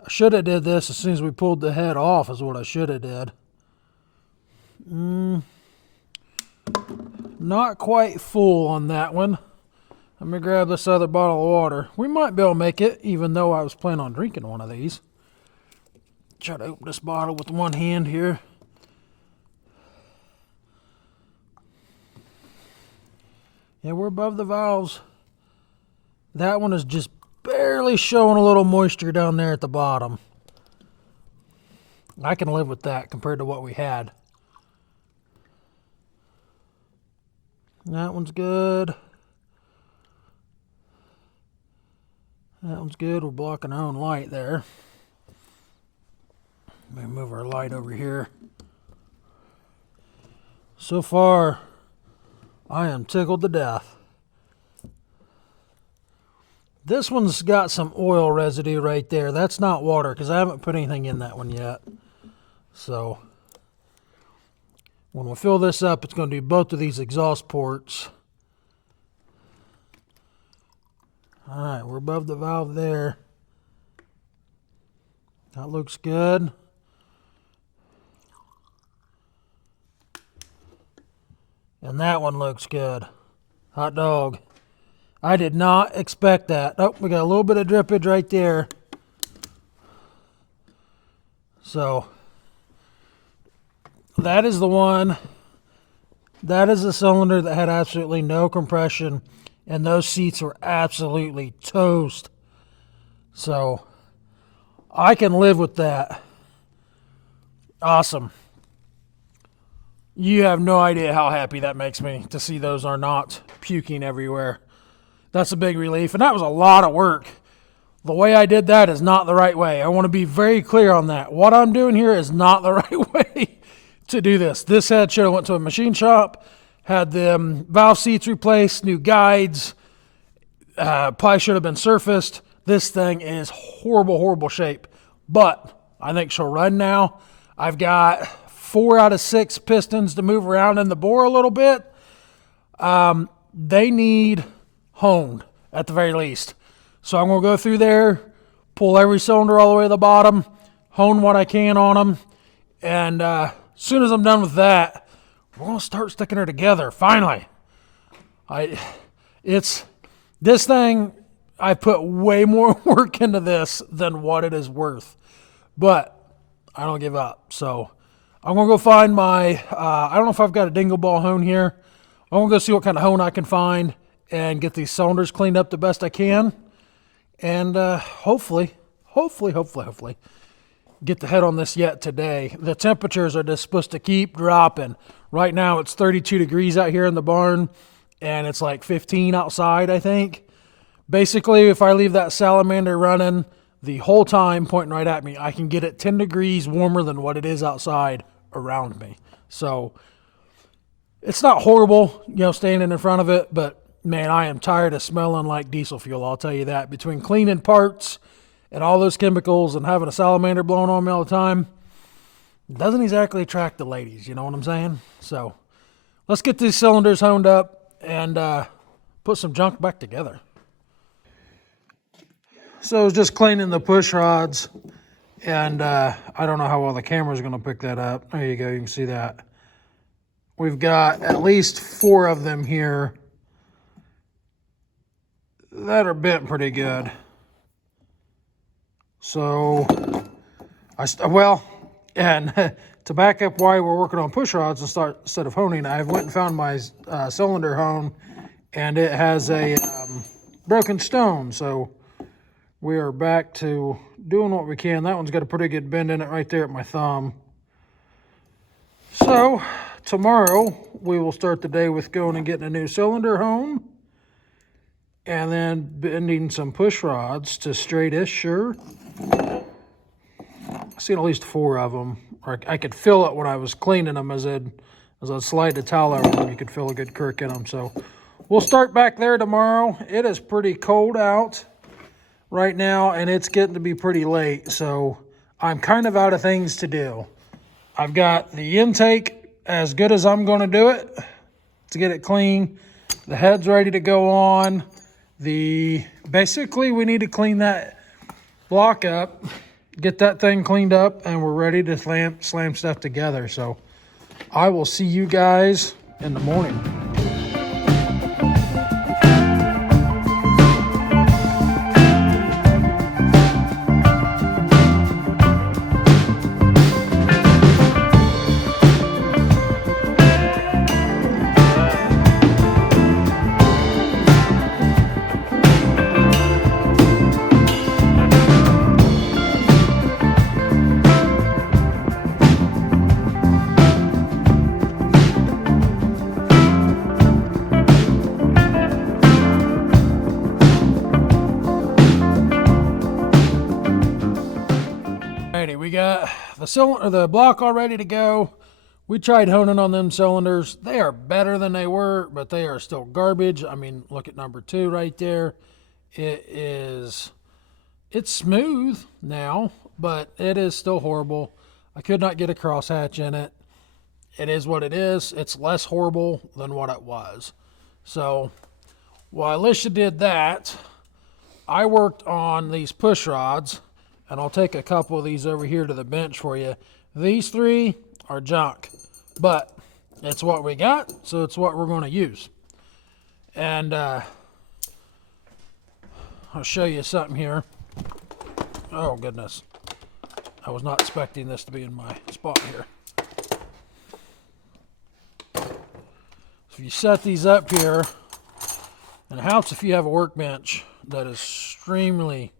I should have did this as soon as we pulled the head off is what I should have did. Not quite full on that one. Let me grab this other bottle of water. We might be able to make it, even though I was planning on drinking one of these. Try to open this bottle with one hand here. Yeah, we're above the valves. That one is just barely showing a little moisture down there at the bottom. I can live with that compared to what we had. That one's good. That one's good. We're blocking our own light there. Let me move our light over here. So far, I am tickled to death. This one's got some oil residue right there. That's not water because I haven't put anything in that one yet. So when we fill this up, it's going to do both of these exhaust ports. All right, we're above the valve there. That looks good. And that one looks good. Hot dog. I did not expect that. Oh, we got a little bit of drippage right there. So, that is the one. That is the cylinder that had absolutely no compression, and those seats were absolutely toast. So, I can live with that. Awesome. You have no idea how happy that makes me to see those are not puking everywhere. That's a big relief, and that was a lot of work. The way I did that is not the right way. I want to be very clear on that. What I'm doing here is not the right way to do this. This head should have went to a machine shop, had the valve seats replaced, new guides, probably should have been surfaced. This thing is horrible, horrible shape, but I think she'll run now. I've got 4 out of 6 pistons to move around in the bore a little bit. They need honed at the very least. So I'm going to go through there, pull every cylinder all the way to the bottom, hone what I can on them, and as soon as I'm done with that, we're going to start sticking her together, finally. This thing, I put way more work into this than what it is worth, but I don't give up. So I'm going to go find my, I don't know if I've got a dingle ball hone here. I'm going to go see what kind of hone I can find and get these cylinders cleaned up the best I can. And hopefully, get the head on this yet today. The temperatures are just supposed to keep dropping. Right now it's 32 degrees out here in the barn, and it's like 15 outside, I think. Basically, if I leave that salamander running the whole time pointing right at me, I can get it 10 degrees warmer than what it is outside around me. So it's not horrible, standing in front of it, but man, I am tired of smelling like diesel fuel, I'll tell you that. Between cleaning parts and all those chemicals and having a salamander blowing on me all the time, it doesn't exactly attract the ladies, you know what I'm saying? So let's get these cylinders honed up and put some junk back together. So I was just cleaning the push rods, and I don't know how well the camera's going to pick that up. There you go, you can see that. We've got at least 4 of them here that are bent pretty good. So, and to back up why we're working on push rods instead of honing, I went and found my cylinder hone, and it has a broken stone. So we are back to doing what we can. That one's got a pretty good bend in it right there at my thumb. So tomorrow we will start the day with going and getting a new cylinder hone, and then bending some push rods to straight-ish, sure. I've seen at least 4 of them. Or I could feel it when I was cleaning them as I'd slide the towel over them. You could feel a good kirk in them. So we'll start back there tomorrow. It is pretty cold out right now, and it's getting to be pretty late. So I'm kind of out of things to do. I've got the intake as good as I'm going to do it to get it clean. The head's ready to go on. Basically, we need to clean that block up, get that thing cleaned up, and we're ready to slam stuff together. So I will see you guys in the morning. We got the block all ready to go. We tried honing on them cylinders. They are better than they were, but they are still garbage. I mean, look at number 2 right there. It's smooth now, but it is still horrible. I could not get a crosshatch in it. It is what it is. It's less horrible than what it was. So while Alicia did that, I worked on these push rods, and I'll take a couple of these over here to the bench for you. These 3 are junk, but it's what we got, so it's what we're going to use. And I'll show you something here. Oh, goodness. I was not expecting this to be in my spot here. So if you set these up here, and it helps if you have a workbench that is extremely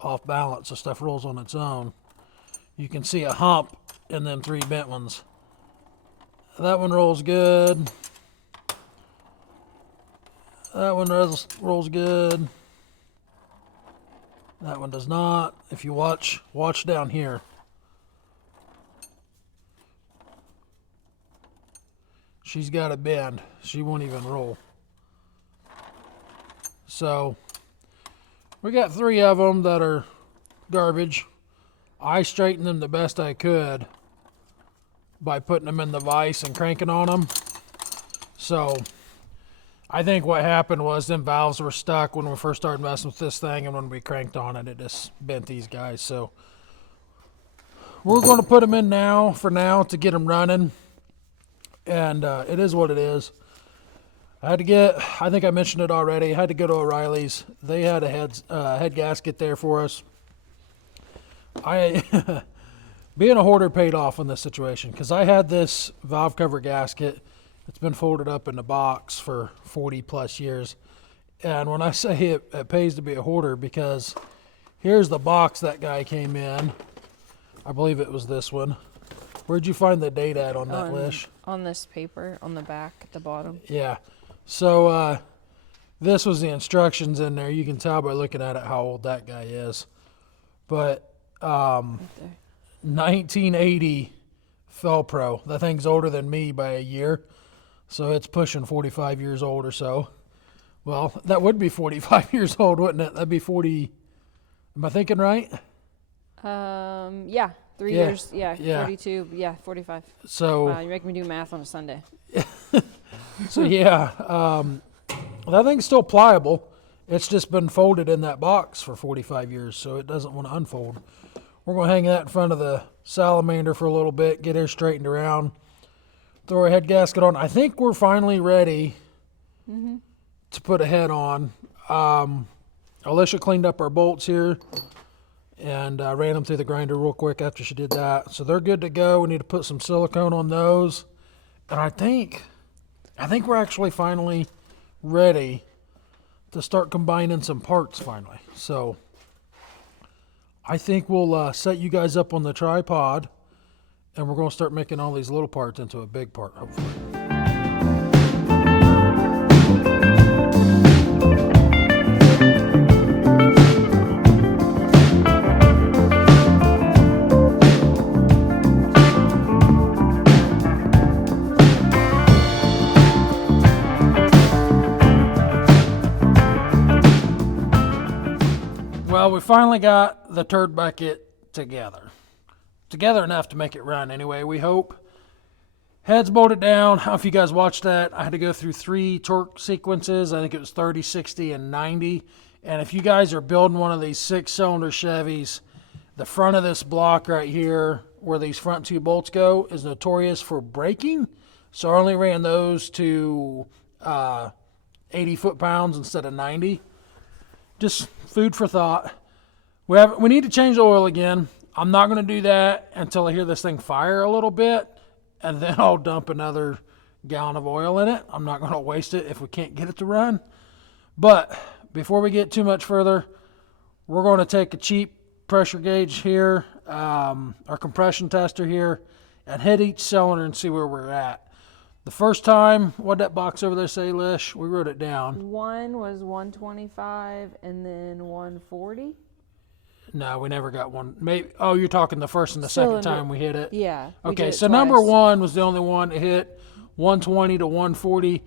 off balance, so stuff rolls on its own. You can see a hump in them 3 bent ones. That one rolls good. That one rolls good. That one does not. If you watch down here. She's got a bend. She won't even roll. So, we got 3 of them that are garbage. I straightened them the best I could by putting them in the vise and cranking on them. So, I think what happened was them valves were stuck when we first started messing with this thing, and when we cranked on it, it just bent these guys. So we're going to put them in now, for now, to get them running. And it is what it is. I think I mentioned it already, I had to go to O'Reilly's. They had a head gasket there for us. Being a hoarder paid off in this situation, because I had this valve cover gasket. It's been folded up in the box for 40 plus years. And when I say it pays to be a hoarder, because here's the box that guy came in. I believe it was this one. Where'd you find the date at on that, Lish? On this paper, on the back at the bottom. Yeah. So this was the instructions in there. You can tell by looking at it how old that guy is. But Right there. 1980 Felpro. That thing's older than me by a year. So it's pushing 45 years old or so. Well, that would be 45 years old, wouldn't it? That'd be 40. Am I thinking right? Yeah. 3 Yeah, years. Yeah. yeah. 42. Yeah. 45. So, Wow, you're making me do math on a Sunday. so yeah, that thing's still pliable. It's just been folded in that box for 45 years, so it doesn't want to unfold. We're going to hang that in front of the salamander for a little bit, get her straightened around, throw a head gasket on. I think we're finally ready to put a head on. Alicia cleaned up our bolts here and ran them through the grinder real quick after she did that. So they're good to go. We need to put some silicone on those. And I think we're actually finally ready to start combining some parts finally. So I think we'll set you guys up on the tripod, and we're going to start making all these little parts into a big part, hopefully. Well, we finally got the turd bucket together. Together enough to make it run anyway, we hope. Heads bolted down. I don't know if you guys watched that. I had to go through 3 torque sequences. I think it was 30, 60, and 90. And if you guys are building one of these 6-cylinder Chevys, the front of this block right here, where these front 2 bolts go, is notorious for breaking. So I only ran those to 80 foot-pounds instead of 90. Just food for thought. We need to change the oil again. I'm not going to do that until I hear this thing fire a little bit, and then I'll dump another gallon of oil in it. I'm not going to waste it if we can't get it to run. But before we get too much further, we're going to take a cheap pressure gauge here, our compression tester here, and hit each cylinder and see where we're at. The first time, what'd that box over there say, Lish? We wrote it down. One was 125 and then 140. No, we never got one. Maybe. Oh, you're talking the first and the second time we hit it? Yeah. we Okay, did it so twice. number 1 was the only one that hit 120 to 140.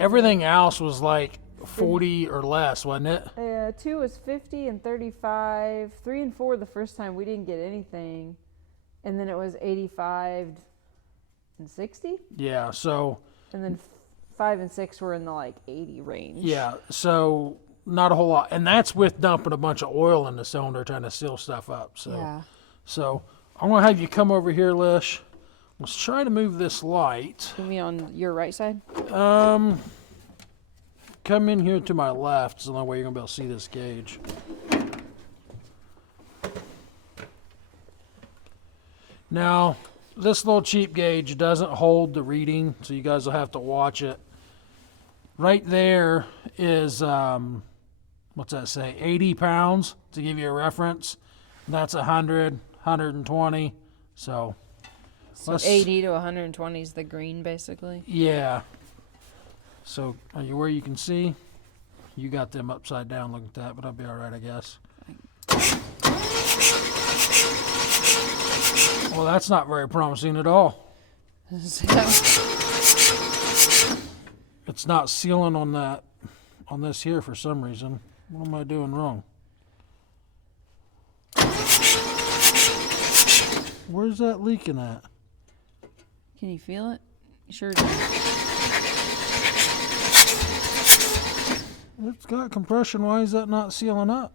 Everything else was like 40 or less, wasn't it? 2 was 50 and 35. 3 and 4 the first time we didn't get anything, and then it was 85 and 60, Yeah, so, and then 5 and 6 were in the like 80 range. yeah, so not a whole lot. And that's with dumping a bunch of oil in the cylinder trying to seal stuff up. So, Yeah. so I'm going to have you come over here, Lish. Let's try to move this light. You mean on your right side? Come in here to my left. It's the only way you're going to be able to see this gauge. Now, this little cheap gauge doesn't hold the reading, so you guys will have to watch it. Right there is, what's that say, 80 pounds to give you a reference. That's 100, 120, so... So 80 to 120 is the green, basically. Yeah. So, are you where you can see? You got them upside down. Look at that, but I'll be all right, I guess. Well, that's not very promising at all. It's not sealing on that, on this here for some reason. What am I doing wrong? Where's that leaking at? Can you feel it? Sure. It's got compression. Why is that not sealing up?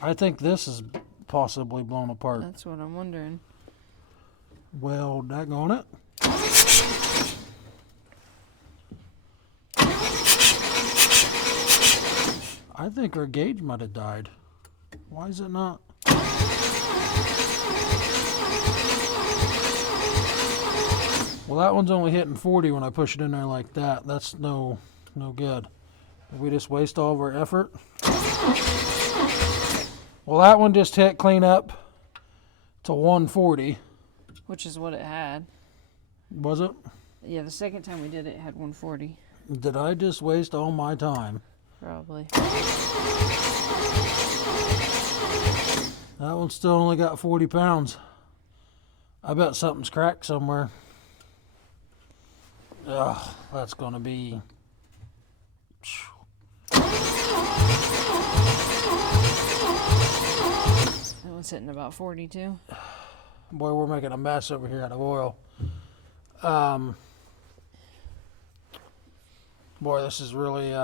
I think this is possibly blown apart. That's what I'm wondering. Well, daggone it. I think our gauge might have died. Why is it not? Well, that one's only hitting 40 when I push it in there like that. That's no good. Did we just waste all of our effort? Well, that one just hit clean up to 140. Which is what it had. Was it? Yeah, the second time we did it, it had 140. Did I just waste all my time? Probably. That one still only got 40 pounds. I bet something's cracked somewhere. Ugh, that's gonna be... That one's hitting about 42. Boy, we're making a mess over here out of oil. Boy, this is really,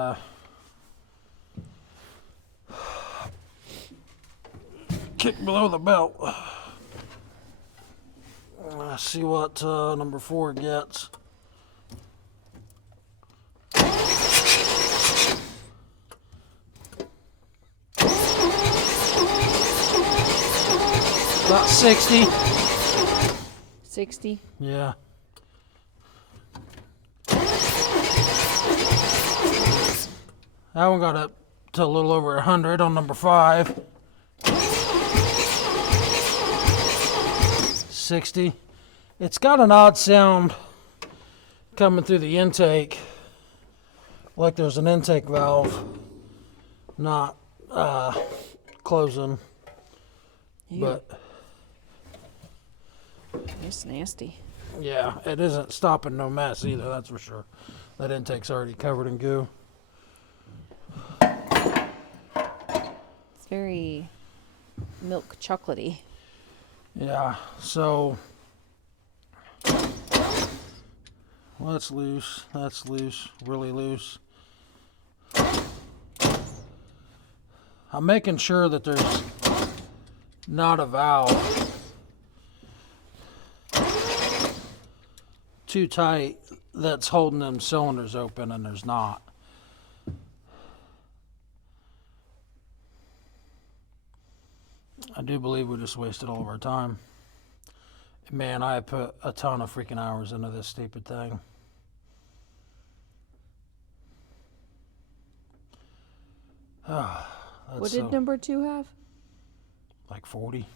kick below the belt. Let's see what number 4 gets. About 60. 60. Yeah. That one got up to a little over 100 on number 5. 60. It's got an odd sound coming through the intake, like there's an intake valve not closing. Ew. But It's nasty. yeah, it isn't stopping no mess either, that's for sure. That intake's already covered in goo. It's very milk chocolatey. Yeah, so well, that's loose, really loose. I'm making sure that there's not a valve too tight that's holding them cylinders open, and there's not. I do believe we just wasted all of our time. Man, I put a ton of freaking hours into this stupid thing. What did number 2 have? Like 40.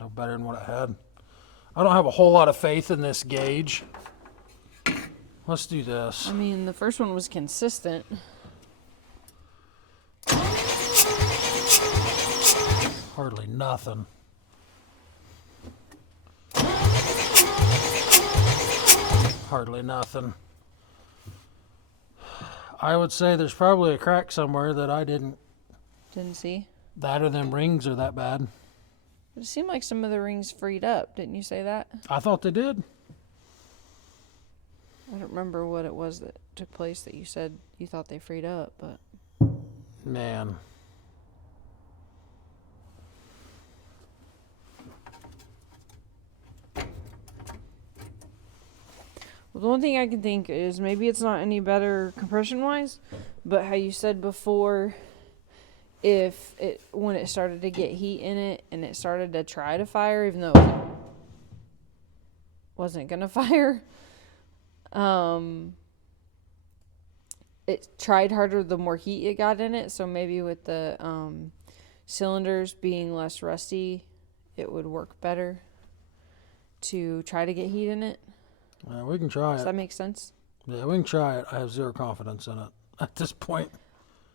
No better than what it had. I don't have a whole lot of faith in this gauge. Let's do this. I mean, the first one was consistent. Hardly nothing. Hardly nothing. I would say there's probably a crack somewhere that I didn't. Didn't see. That or them rings are that bad. It seemed like some of the rings freed up. Didn't you say that? I thought they did. I don't remember what it was that took place that you said you thought they freed up, but Man. Well, the one thing I can think is maybe it's not any better compression wise, but how you said before, if it when it started to get heat in it and it started to try to fire, even though it wasn't gonna fire, it tried harder the more heat it got in it. So maybe with the cylinders being less rusty, it would work better to try to get heat in it. We can try Does it. that make sense? Yeah, we can try it. I have zero confidence in it at this point.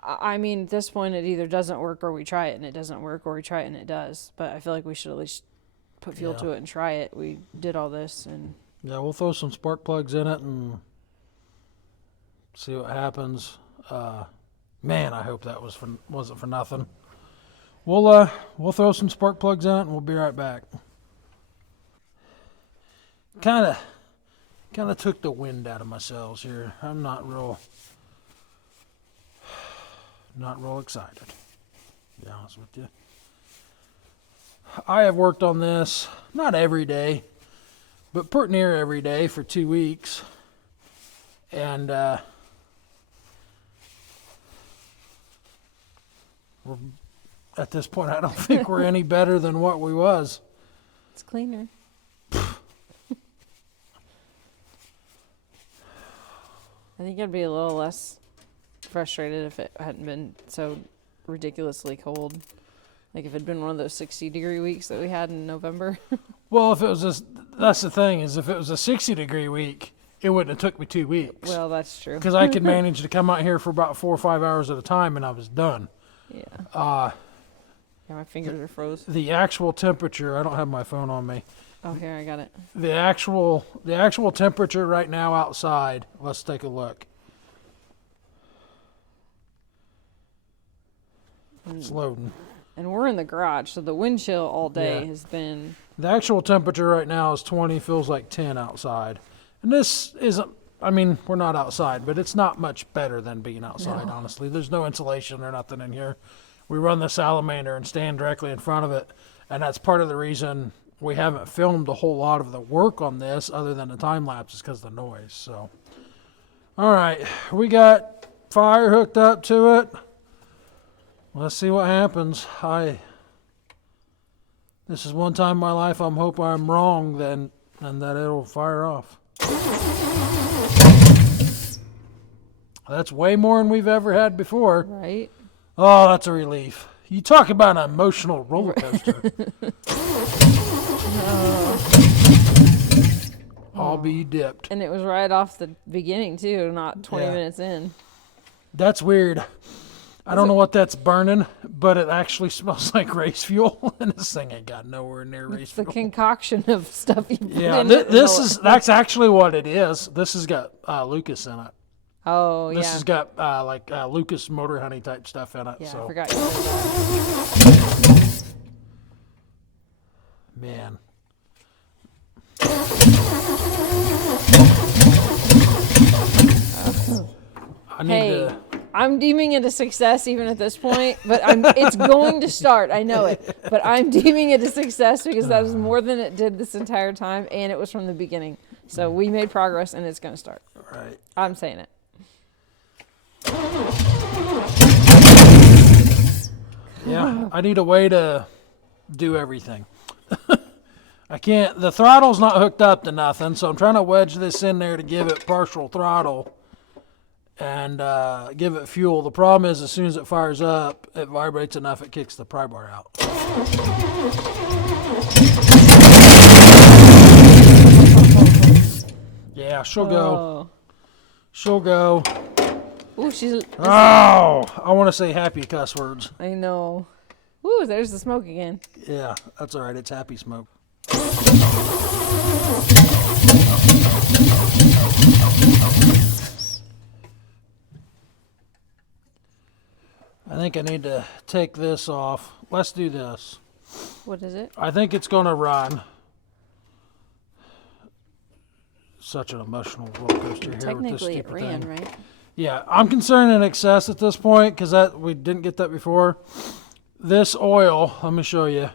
I mean, at this point, it either doesn't work or we try it and it doesn't work, or we try it and it does. But I feel like we should at least put fuel to it and try it. We did all this, and Yeah, we'll throw some spark plugs in it and see what happens. Man, I hope that wasn't for nothing. We'll throw some spark plugs in it and we'll be right back. Kind of took the wind out of my sails here. I'm not real excited, to be honest with you. I have worked on this, not every day, but pretty near every day for 2 weeks. And we're, at this point, I don't think we're any better than what we was. it's cleaner. I think I'd be a little less frustrated if it hadn't been so ridiculously cold. Like if it had been one of those 60-degree weeks that we had in November. Well, if it was that's the thing, is if it was a 60-degree week, it wouldn't have took me 2 weeks. Well, that's true. Because I could manage to come out here for about 4 or 5 hours at a time and I was done. Yeah. Yeah, My fingers are froze. the actual temperature, I don't have my phone on me. Oh, here, I got it. The actual temperature right now outside, let's take a look. It's loading. And we're in the garage, so the wind chill all day Yeah. has been... The actual temperature right now is 20, feels like 10 outside. And this isn't, I mean, we're not outside, but it's not much better than being outside, honestly. There's no insulation or nothing in here. We run the salamander and stand directly in front of it, and that's part of the reason we haven't filmed a whole lot of the work on this other than the time lapses because of the noise. So, all right, we got fire hooked up to it. Let's see what happens. This is one time in my life I'm hoping I'm wrong and that it'll fire off. That's way more than we've ever had before. Right? Oh, that's a relief. You talk about an emotional roller coaster. I'll be dipped. And it was right off the beginning, too, not 20 Yeah. minutes in. That's weird. I don't know what that's burning, but it actually smells like race fuel, and this thing ain't got nowhere near race The fuel. concoction of stuff you put Yeah, in it. that's actually what it is. This has got Lucas in it. Oh, yeah. This has got Lucas Motor Honey type stuff in it. Yeah, so I forgot you said that. man. I need Hey, to. I'm deeming it a success even at this point, but it's going to start. I know it. But I'm deeming it a success because that is more than it did this entire time, and it was from the beginning. So we made progress, and it's going to start. Right. I'm saying it. Yeah, I need a way to do everything. I can't. The throttle's not hooked up to nothing, so I'm trying to wedge this in there to give it partial throttle and give it fuel. The problem is, as soon as it fires up, it vibrates enough, it kicks the pry bar out. Yeah, she'll go. Oh. She'll go. Ooh, Oh, I want to say happy cuss words. I know. Ooh, there's the smoke again. Yeah, that's all right. It's happy smoke. I think I need to take this off. Let's do this. What is it? I think it's going to run. Such an emotional roller coaster here with this Technically, it stupid ran, thing. right? Yeah, I'm concerned in excess at this point because we didn't get that before. This oil, let me show you.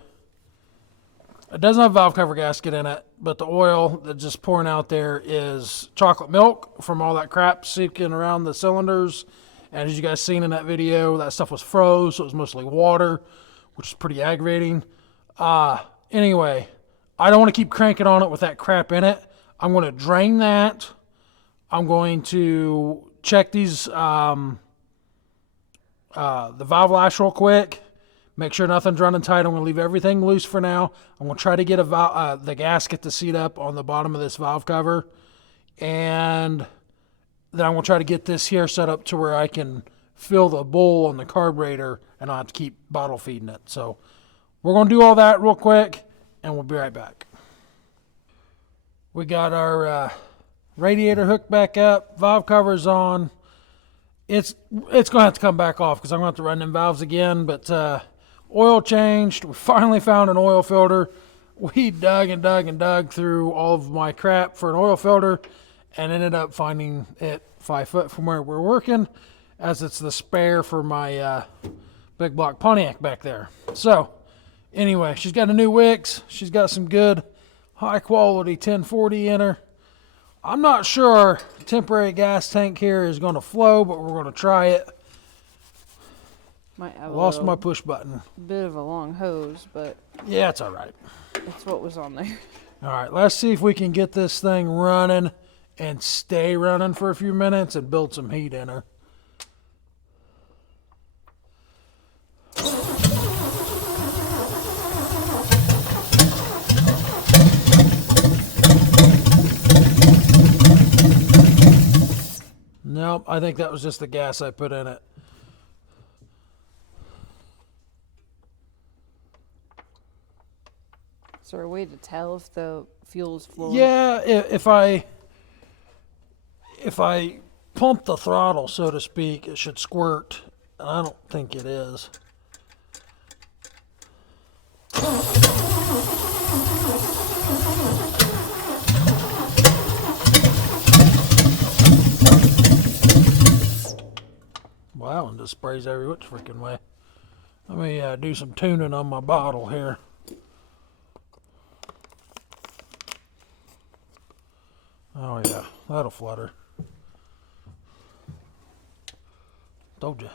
It doesn't have a valve cover gasket in it, but the oil that's just pouring out there is chocolate milk from all that crap seeping around the cylinders. And as you guys seen in that video, that stuff was froze, so it was mostly water, which is pretty aggravating. Anyway, I don't want to keep cranking on it with that crap in it. I'm going to drain that. I'm going to check these the valve lash real quick. Make sure nothing's running tight. I'm going to leave everything loose for now. I'm going to try to get the gasket to seat up on the bottom of this valve cover. And then I'm going to try to get this here set up to where I can fill the bowl on the carburetor and not have to keep bottle feeding it. So we're going to do all that real quick, and we'll be right back. We got our radiator hooked back up, valve cover's on. It's going to have to come back off because I'm going to have to run them valves again, but oil changed. We finally found an oil filter. We dug and dug and dug through all of my crap for an oil filter and ended up finding it 5 foot from where we're working, as it's the spare for my big block Pontiac back there. So anyway, she's got a new Wix. She's got some good high quality 1040 in her. I'm not sure temporary gas tank here is going to flow, but we're going to try it. Might have Lost a my little push button. bit of a long hose, but Yeah, it's all right. that's what was on there. All right, let's see if we can get this thing running and stay running for a few minutes and build some heat in her. Nope, I think that was just the gas I put in it. Is there a way to tell if the fuel's flowing? Yeah, if I pump the throttle, so to speak, it should squirt. And I don't think it is. Wow, and just sprays every which freaking way. Let me do some tuning on my bottle here. Oh yeah, that'll flutter. Told you.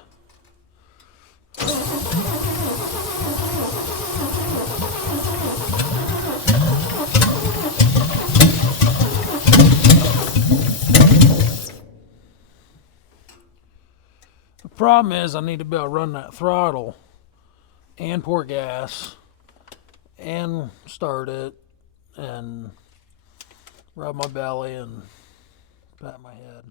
The problem is I need to be able to run that throttle and pour gas and start it and rub my belly and pat my head.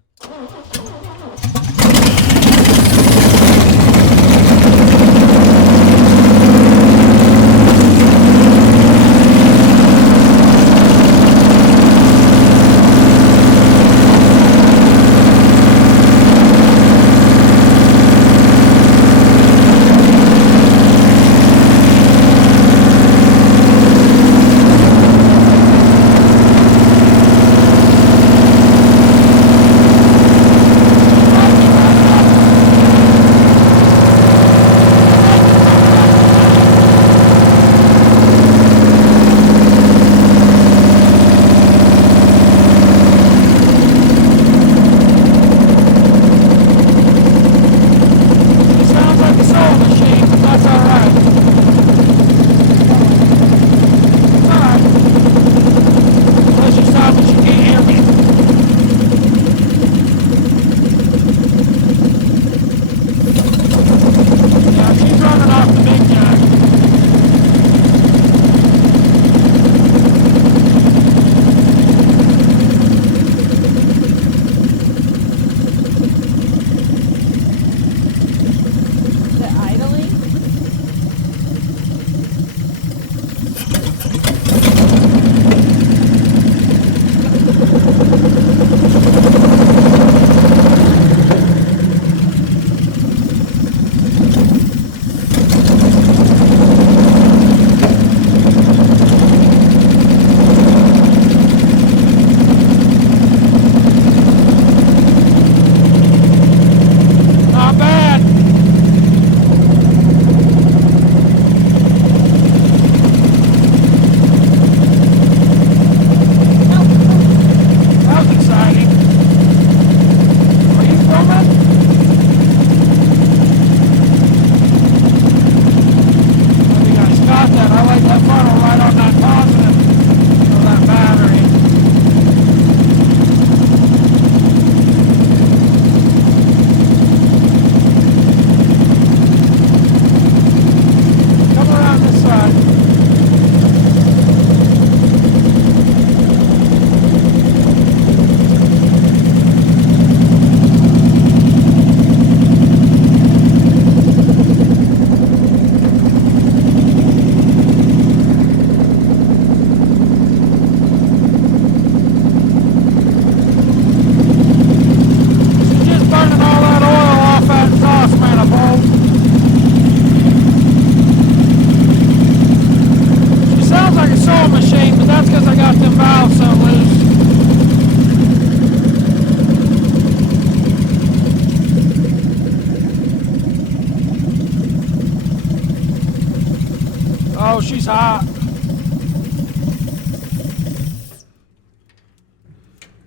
She's hot.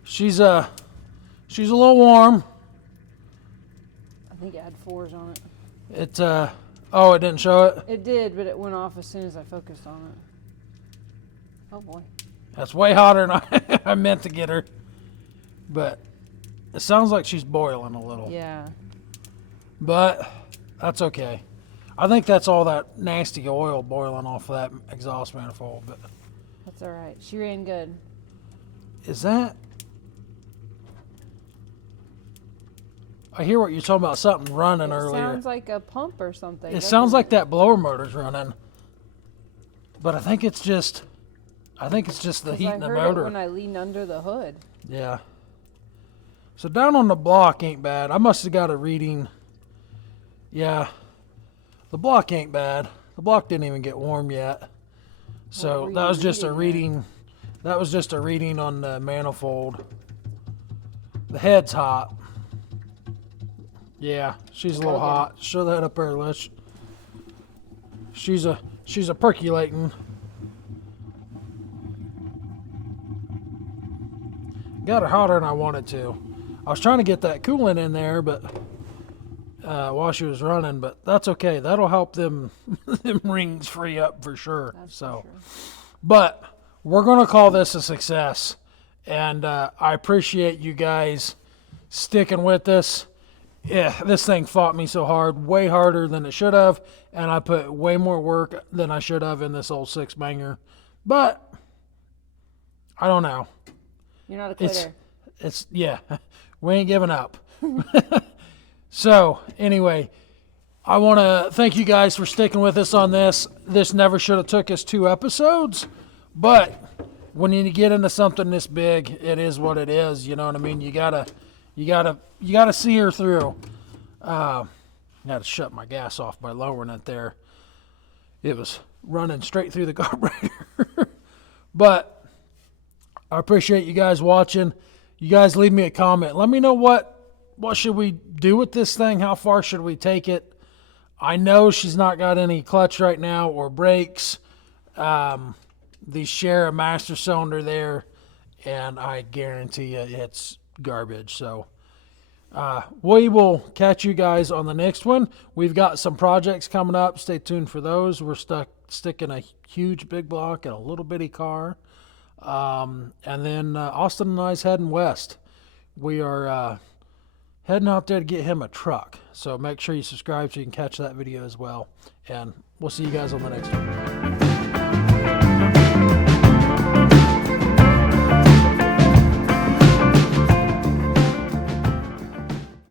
She's a little warm. I think it had 4s on it. It oh, it didn't show it. It did, but it went off as soon as I focused on it. Oh boy. That's way hotter than I meant to get her. But it sounds like she's boiling a little. Yeah. But that's okay. I think that's all that nasty oil boiling off of that exhaust manifold. But That's all right. She ran good. is that? I hear what you're talking about. Something running It earlier. sounds like a pump or something. It doesn't sounds like that blower motor's running. But I think it's just the 'Cause heat I in the heard it motor. when I leaned under the hood. Yeah. So down on the block ain't bad. I must have got a reading. Yeah. The block ain't bad. The block didn't even get warm yet. So were that you was just a reading reading. That was just a reading on the manifold. The head's hot. Yeah, she's a little Okay. hot. Show that up there, Lish. She's a percolating. Got her hotter than I wanted to. I was trying to get that coolant in there, but while she was running, but that's okay. That'll help them them rings free up for sure. That's for So, sure. but we're gonna call this a success, and I appreciate you guys sticking with us. Yeah, this thing fought me so hard, way harder than it should have, and I put way more work than I should have in this old 6-banger. But I don't know. You're not a It's quitter. it's yeah, we ain't giving up. So anyway, I want to thank you guys for sticking with us on this. This never should have took us 2 episodes, but when you get into something this big, it is what it is. You know what I mean? You gotta see her through. I had to shut my gas off by lowering it there. It was running straight through the carburetor. But I appreciate you guys watching. You guys leave me a comment. Let me know what should we do with this thing? How far should we take it? I know she's not got any clutch right now or brakes. These share a master cylinder there, and I guarantee you it's garbage. So we will catch you guys on the next one. We've got some projects coming up. Stay tuned for those. We're sticking a huge big block in a little bitty car. And then Austin and I's heading west. We are heading out there to get him a truck. So make sure you subscribe so you can catch that video as well. And we'll see you guys on the next one.